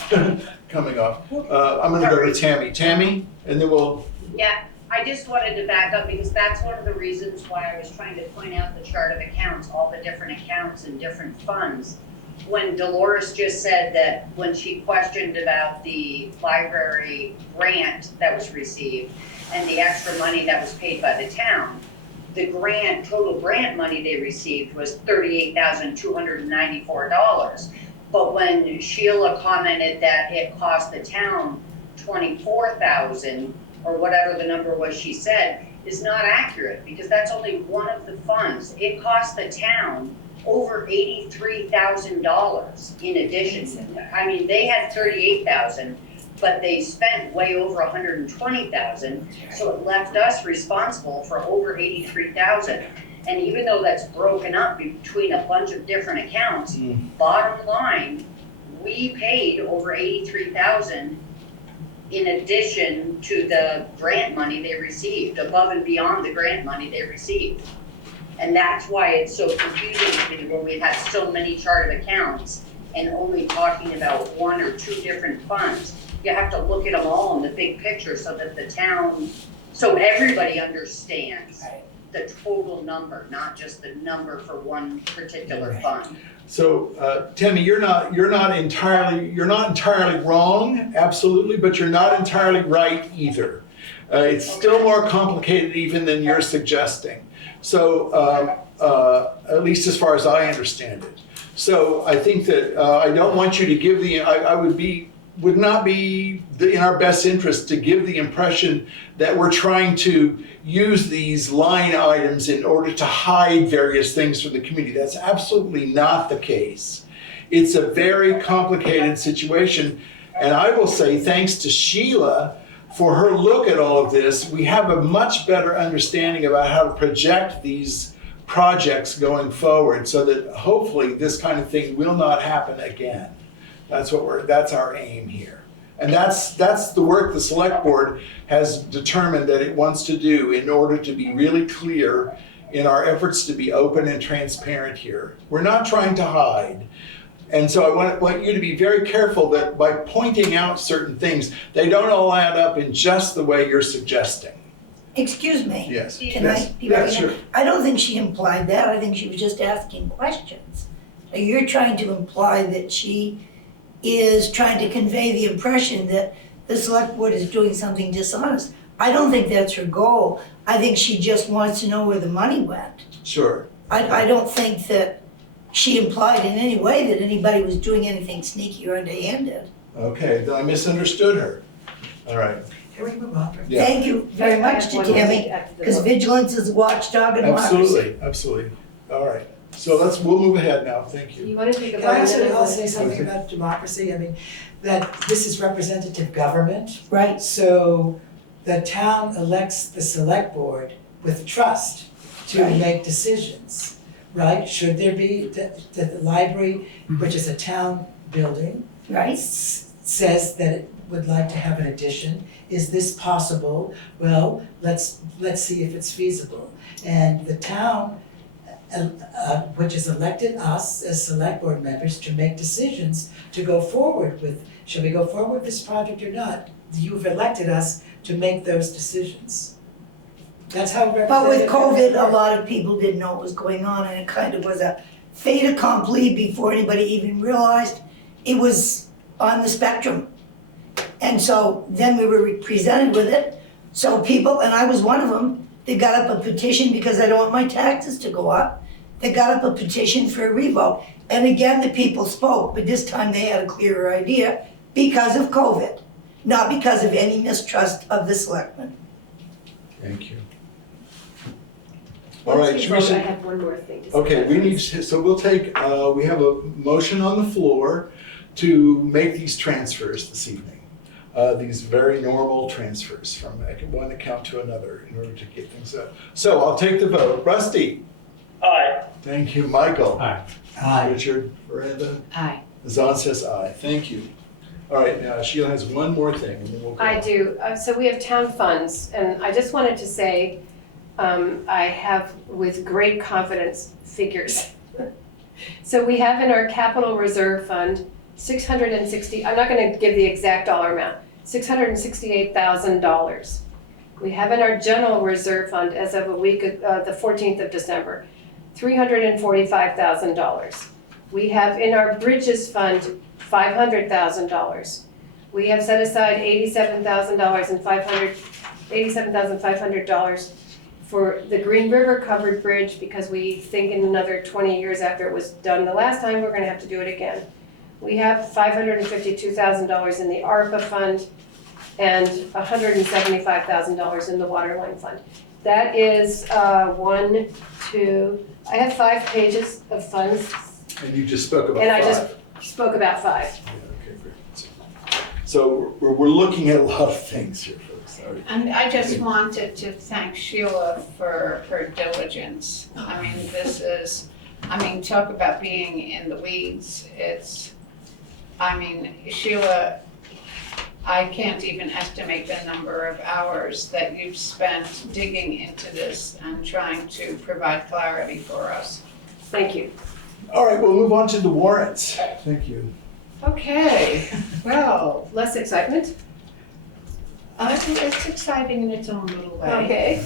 coming off. I'm gonna go to Tammy. Tammy, and then we'll. Yeah, I just wanted to back up because that's one of the reasons why I was trying to point out the chart of accounts, all the different accounts and different funds. When Dolores just said that when she questioned about the library grant that was received and the extra money that was paid by the town, the total grant money they received was $38,294. But when Sheila commented that it cost the town $24,000 or whatever the number was she said, is not accurate because that's only one of the funds. It cost the town over $83,000 in addition. I mean, they had $38,000, but they spent way over $120,000, so it left us responsible for over $83,000. And even though that's broken up between a bunch of different accounts, bottom line, we paid over $83,000 in addition to the grant money they received, above and beyond the grant money they received. And that's why it's so confusing to me when we have so many chart of accounts and only talking about one or two different funds. You have to look at them all in the big picture so that the town, so everybody understands the total number, not just the number for one particular fund. So, Tammy, you're not entirely wrong, absolutely, but you're not entirely right either. It's still more complicated even than you're suggesting. So, at least as far as I understand it. So I think that I don't want you to give would not be in our best interest to give the impression that we're trying to use these line items in order to hide various things from the community. That's absolutely not the case. It's a very complicated situation. And I will say thanks to Sheila for her look at all of this, we have a much better understanding about how to project these projects going forward so that hopefully this kind of thing will not happen again. That's our aim here. And that's the work the select board has determined that it wants to do in order to be really clear in our efforts to be open and transparent here. We're not trying to hide. And so I want you to be very careful that by pointing out certain things, they don't all add up in just the way you're suggesting. Excuse me. Yes. Can I? Yeah, sure. I don't think she implied that. I think she was just asking questions. You're trying to imply that she is trying to convey the impression that the select board is doing something dishonest. I don't think that's her goal. I think she just wants to know where the money went. Sure. I don't think that she implied in any way that anybody was doing anything sneaky or underhanded. Okay, then I misunderstood her. All right. Can we move on? Yeah. Thank you very much to Tammy, because vigilance is a watchdog of democracy. Absolutely. All right. So we'll move ahead now. Thank you. You want to take a Can I minute? also say something about democracy? I mean, that this is representative government. Right. So the town elects the select board with trust to make decisions, right? Should there be, the library, which is a town building, Right. says that it would like to have an addition. Is this possible? Well, let's see if it's feasible. And the town, which has elected us as select board members to make decisions to go forward with, should we go forward with this project or not? You've elected us to make those decisions. That's how representative. But with COVID, a lot of people didn't know what was going on, and it kind of was a fait accompli before anybody even realized it was on the spectrum. And so then we were presented with it. So people, and I was one of them, they got up a petition because I don't want my taxes to go up. They got up a petition for a revote. And again, the people spoke, but this time they had a clearer idea because of COVID, not because of any mistrust of the selectmen. Thank you. All right, Once should we vote, I say- have one more thing to say. Okay, we need, so we'll take, we have a motion on the floor to make these transfers this evening. These very normal transfers from one account to another in order to get things up. So I'll take the vote. Rusty? Aye. Thank you. Michael? Aye. Aye. Richard? Miranda? Aye. Zahn says aye. Thank you. All right, now Sheila has one more thing and then we'll go. I do. So we have town funds, and I just wanted to say, I have with great confidence figures. So we have in our capital reserve fund, 660, I'm not gonna give the exact dollar amount, $668,000. We have in our general reserve fund as of the 14th of December, $345,000. We have in our bridges fund, $500,000. We have set aside $87,500 for the Green River covered bridge because we think in another 20 years after it was done the last time, we're gonna have to do it again. We have $552,000 in the ARPA fund and $175,000 in the waterline fund. That is I have 5 pages of funds. And you just spoke about And five. I just spoke about 5. Yeah, okay, great. So we're looking at a lot of things here, folks. All right. And I just wanted to thank Sheila for her diligence. I mean, talk about being in the weeds. Sheila, I can't even estimate the number of hours that you've spent digging into this and trying to provide clarity for us. Thank you. All right, we'll move on to the warrants. Thank you. Okay, well, Less excitement? it's exciting in its own little way. Okay.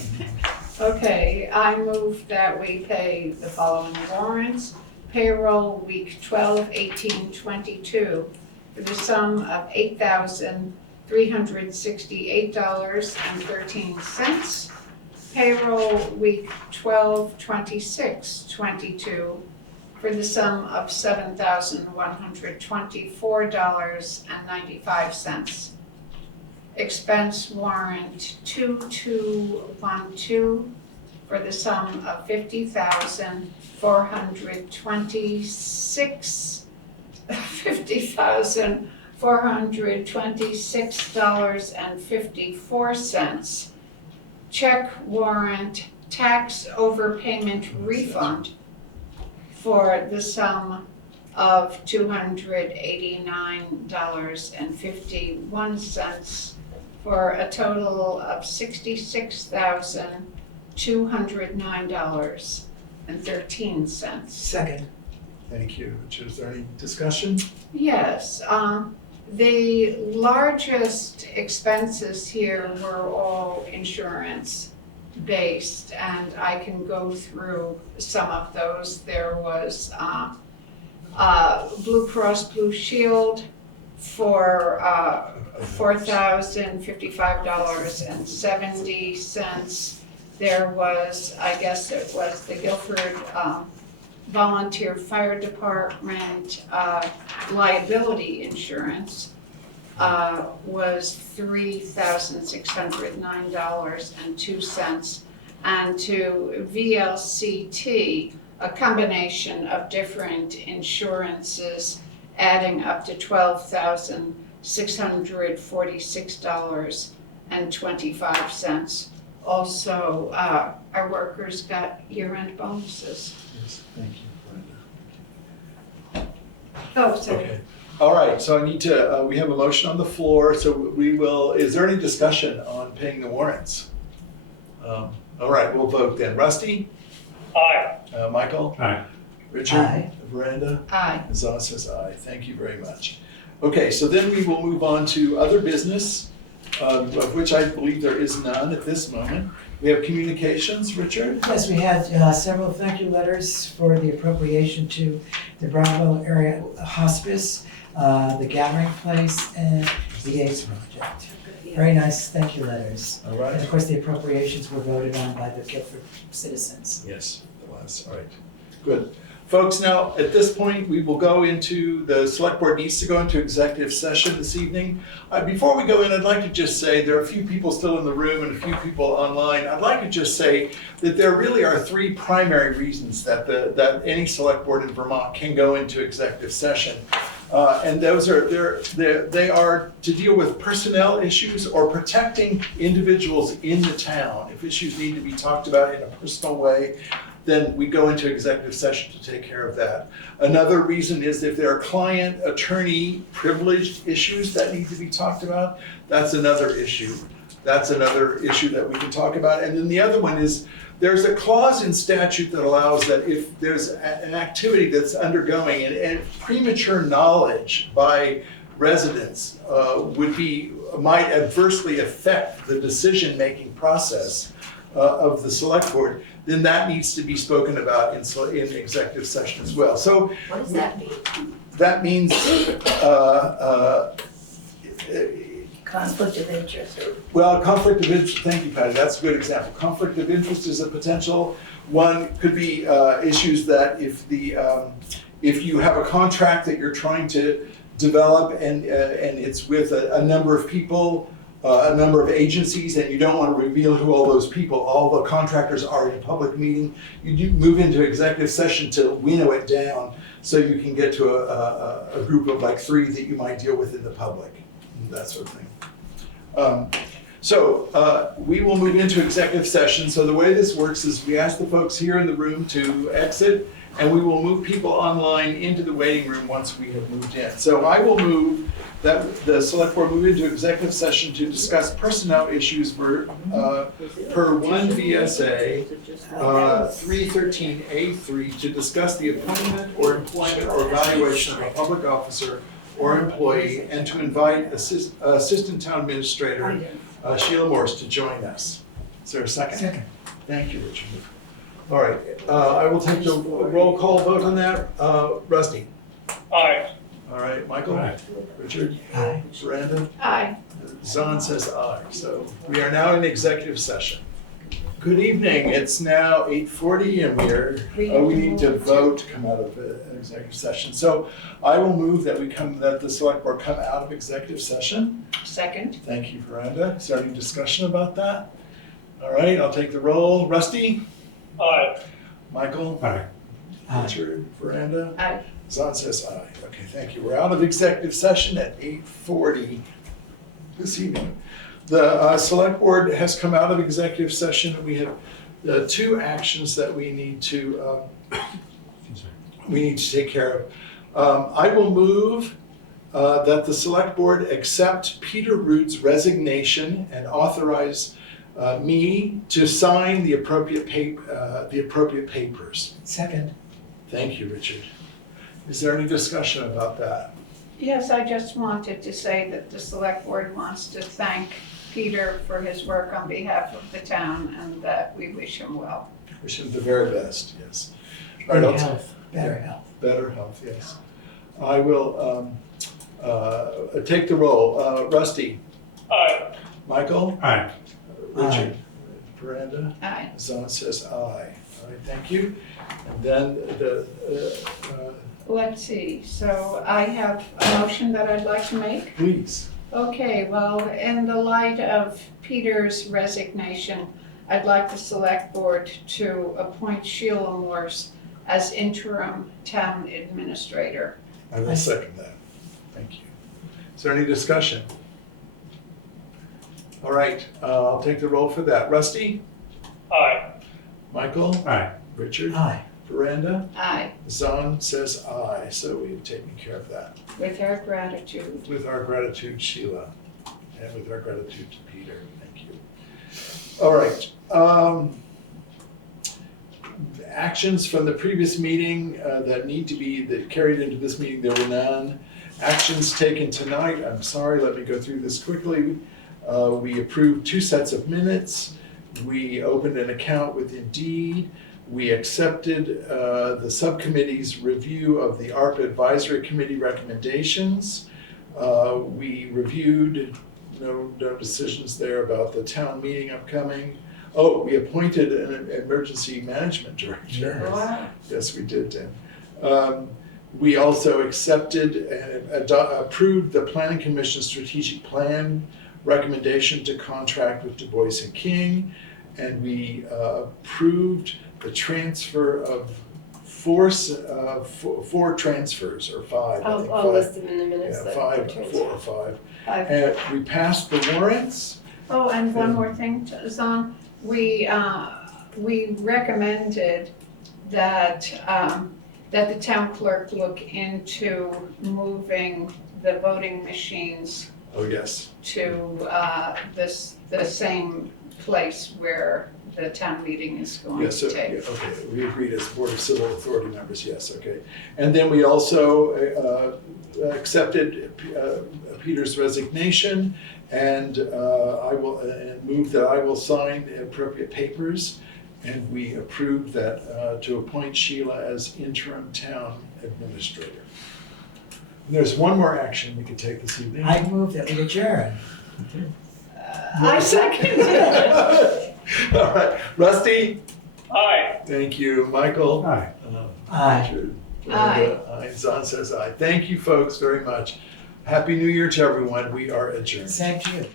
Okay, I move that we pay the following warrants. Payroll week 12/18/22 for the sum of $8,368.13. Payroll week 12/26/22 for the sum of $7,124.95. Expense warrant 2212 for the sum of $50,426.54. Check warrant tax overpayment refund for the sum of $289.51 for a total of $66,209.13. Second. Thank you. Richard, is there any discussion? Yes, the largest expenses here were all insurance-based, and I can go through some of those. There was Blue Cross Blue Shield for $4,055.70. There was, I guess it was the Guilford Volunteer Fire Department liability insurance was $3,609.02, and to VLCT, a combination of different insurances adding up to $12,646.25. Also, our workers got year-end bonuses. Yes, thank you, Brenda. Oh, sorry. Okay. All right, so I need to, we have a motion on the floor, so we will, is there any discussion on paying the warrants? All right, we'll vote then. Rusty? Aye. Michael? Aye. Richard? Aye. Miranda? Aye. Zahn says aye. Thank you very much. Okay, so then we will move on to other business, of which I believe there is none at this moment. We have communications, Richard? Yes, we had several thank you letters for the appropriation to the Brattleboro area hospice, the gathering place, and the AIDS project. Very nice thank you letters. All right. And of course, the appropriations were voted on by the Guilford citizens. Yes, it was. All right. Good. Folks, now, at this point, we will go into, the select board needs to go into executive session this evening. Before we go in, I'd like to just say, there are a few people still in the room and a few people online. I'd like to just say that there really are three primary reasons that any select board in Vermont can go into executive session. And those are, they are to deal with personnel issues or protecting individuals in the town. If issues need to be talked about in a personal way, then we go into executive session to take care of that. Another reason is if there are client attorney privileged issues that need to be talked about, that's another issue. That's another issue that we can talk about. And then the other one is, there's a clause in statute that allows that if there's an activity that's undergoing and premature knowledge by residents might adversely affect the decision-making process of the select board, then that needs to be spoken about in executive session as well. So What does that mean? that means Conflict of interest. well, conflict of interest, thank you, Patty, that's a good example. Conflict of interest is a potential one. Could be issues that if you have a contract that you're trying to develop and it's with a number of people, a number of agencies, and you don't want to reveal who all those people, all the contractors are in a public meeting, you do move into executive session to winnow it down so you can get to a group of like 3 that you might deal with in the public, that sort of thing. So we will move into executive session. So the way this works is we ask the folks here in the room to exit, and we will move people online into the waiting room once we have moved in. So I will move that the select board move into executive session to discuss personnel issues per 1 V.S.A. 313A3 to discuss the appointment or employment or evaluation of a public officer or employee, and to invite Assistant Town Administrator Sheila Morse to join us. Is there a second? Second. Thank you, Richard. All right, I will take the roll call vote on that. Rusty? Aye. All right, Michael? Aye. Richard? Aye. Miranda? Aye. Zahn says aye. So we are now in executive session. Good evening. It's now 8:40 and we need to vote to come out of an executive session. So I will move that that the select board come out of executive session. Second. Thank you, Miranda. Is there any discussion about that? All right, I'll take the roll. Rusty? Aye. Michael? Aye. Richard? Miranda? Aye. Zahn says aye. Okay, thank you. We're out of executive session at 8:40 this evening. The select board has come out of executive session. We have 2 actions that we need to take care of. I will move that the select board accept Peter Root's resignation and authorize me to sign the appropriate papers. Second. Thank you, Richard. Is there any discussion about that? Yes, I just wanted to say that the select board wants to thank Peter for his work on behalf of the town and that we wish him well. Wish him the very best, yes. All Better right, health. Better health. Better health, yes. I will take the roll. Rusty? Aye. Michael? Aye. Richard? Miranda? Aye. Zahn says aye. All right, thank you. And then Let's see, so I have a motion that I'd like to make. please. Okay, well, in the light of Peter's resignation, I'd like the select board to appoint Sheila Morse as interim town administrator. I will second that. Thank you. Is there any discussion? All right, I'll take the roll for that. Rusty? Aye. Michael? Aye. Richard? Aye. Miranda? Aye, Zahn says aye, so we've taken care of that. with our gratitude. With our gratitude, Sheila, and with our gratitude to Peter. Thank you. All right. Actions from the previous meeting that need to be carried into this meeting, there were none. Actions taken tonight, I'm sorry, let me go through this quickly. We approved 2 sets of minutes. We opened an account with Indeed. We accepted the subcommittee's review of the ARPA Advisory Committee recommendations. We reviewed, no decisions there about the town meeting upcoming. Oh, we appointed an emergency management director. Yes. Wow. Yes, we did, Dan. We also accepted and approved the Planning Commission strategic plan recommendation to contract with Du Bois and King, and we approved the transfer of four transfers, or five, I think. I'll list them in the minutes. Yeah, that five, they're 4 or 5. Five. And we passed the warrants. Oh, and one more thing, Zon, we recommended that, that the town clerk look into moving the voting machines Oh, yes. to the same place where the town meeting is going Yes, to so, take. yeah, okay, we agreed as Board of Civil Authority members, yes, okay. And then we also accepted Peter's resignation, and I will, and move that I will sign the appropriate papers, and we approved that to appoint Sheila as interim town administrator. And there's one more action we could take this evening. I move that we adjourn. I second it. All right, Rusty? Aye. Thank you. Michael? Aye. Aye. Richard? Aye. Aye. Zon says aye. Thank you, folks, very much. Happy New Year to everyone. We are adjourned. Same to you.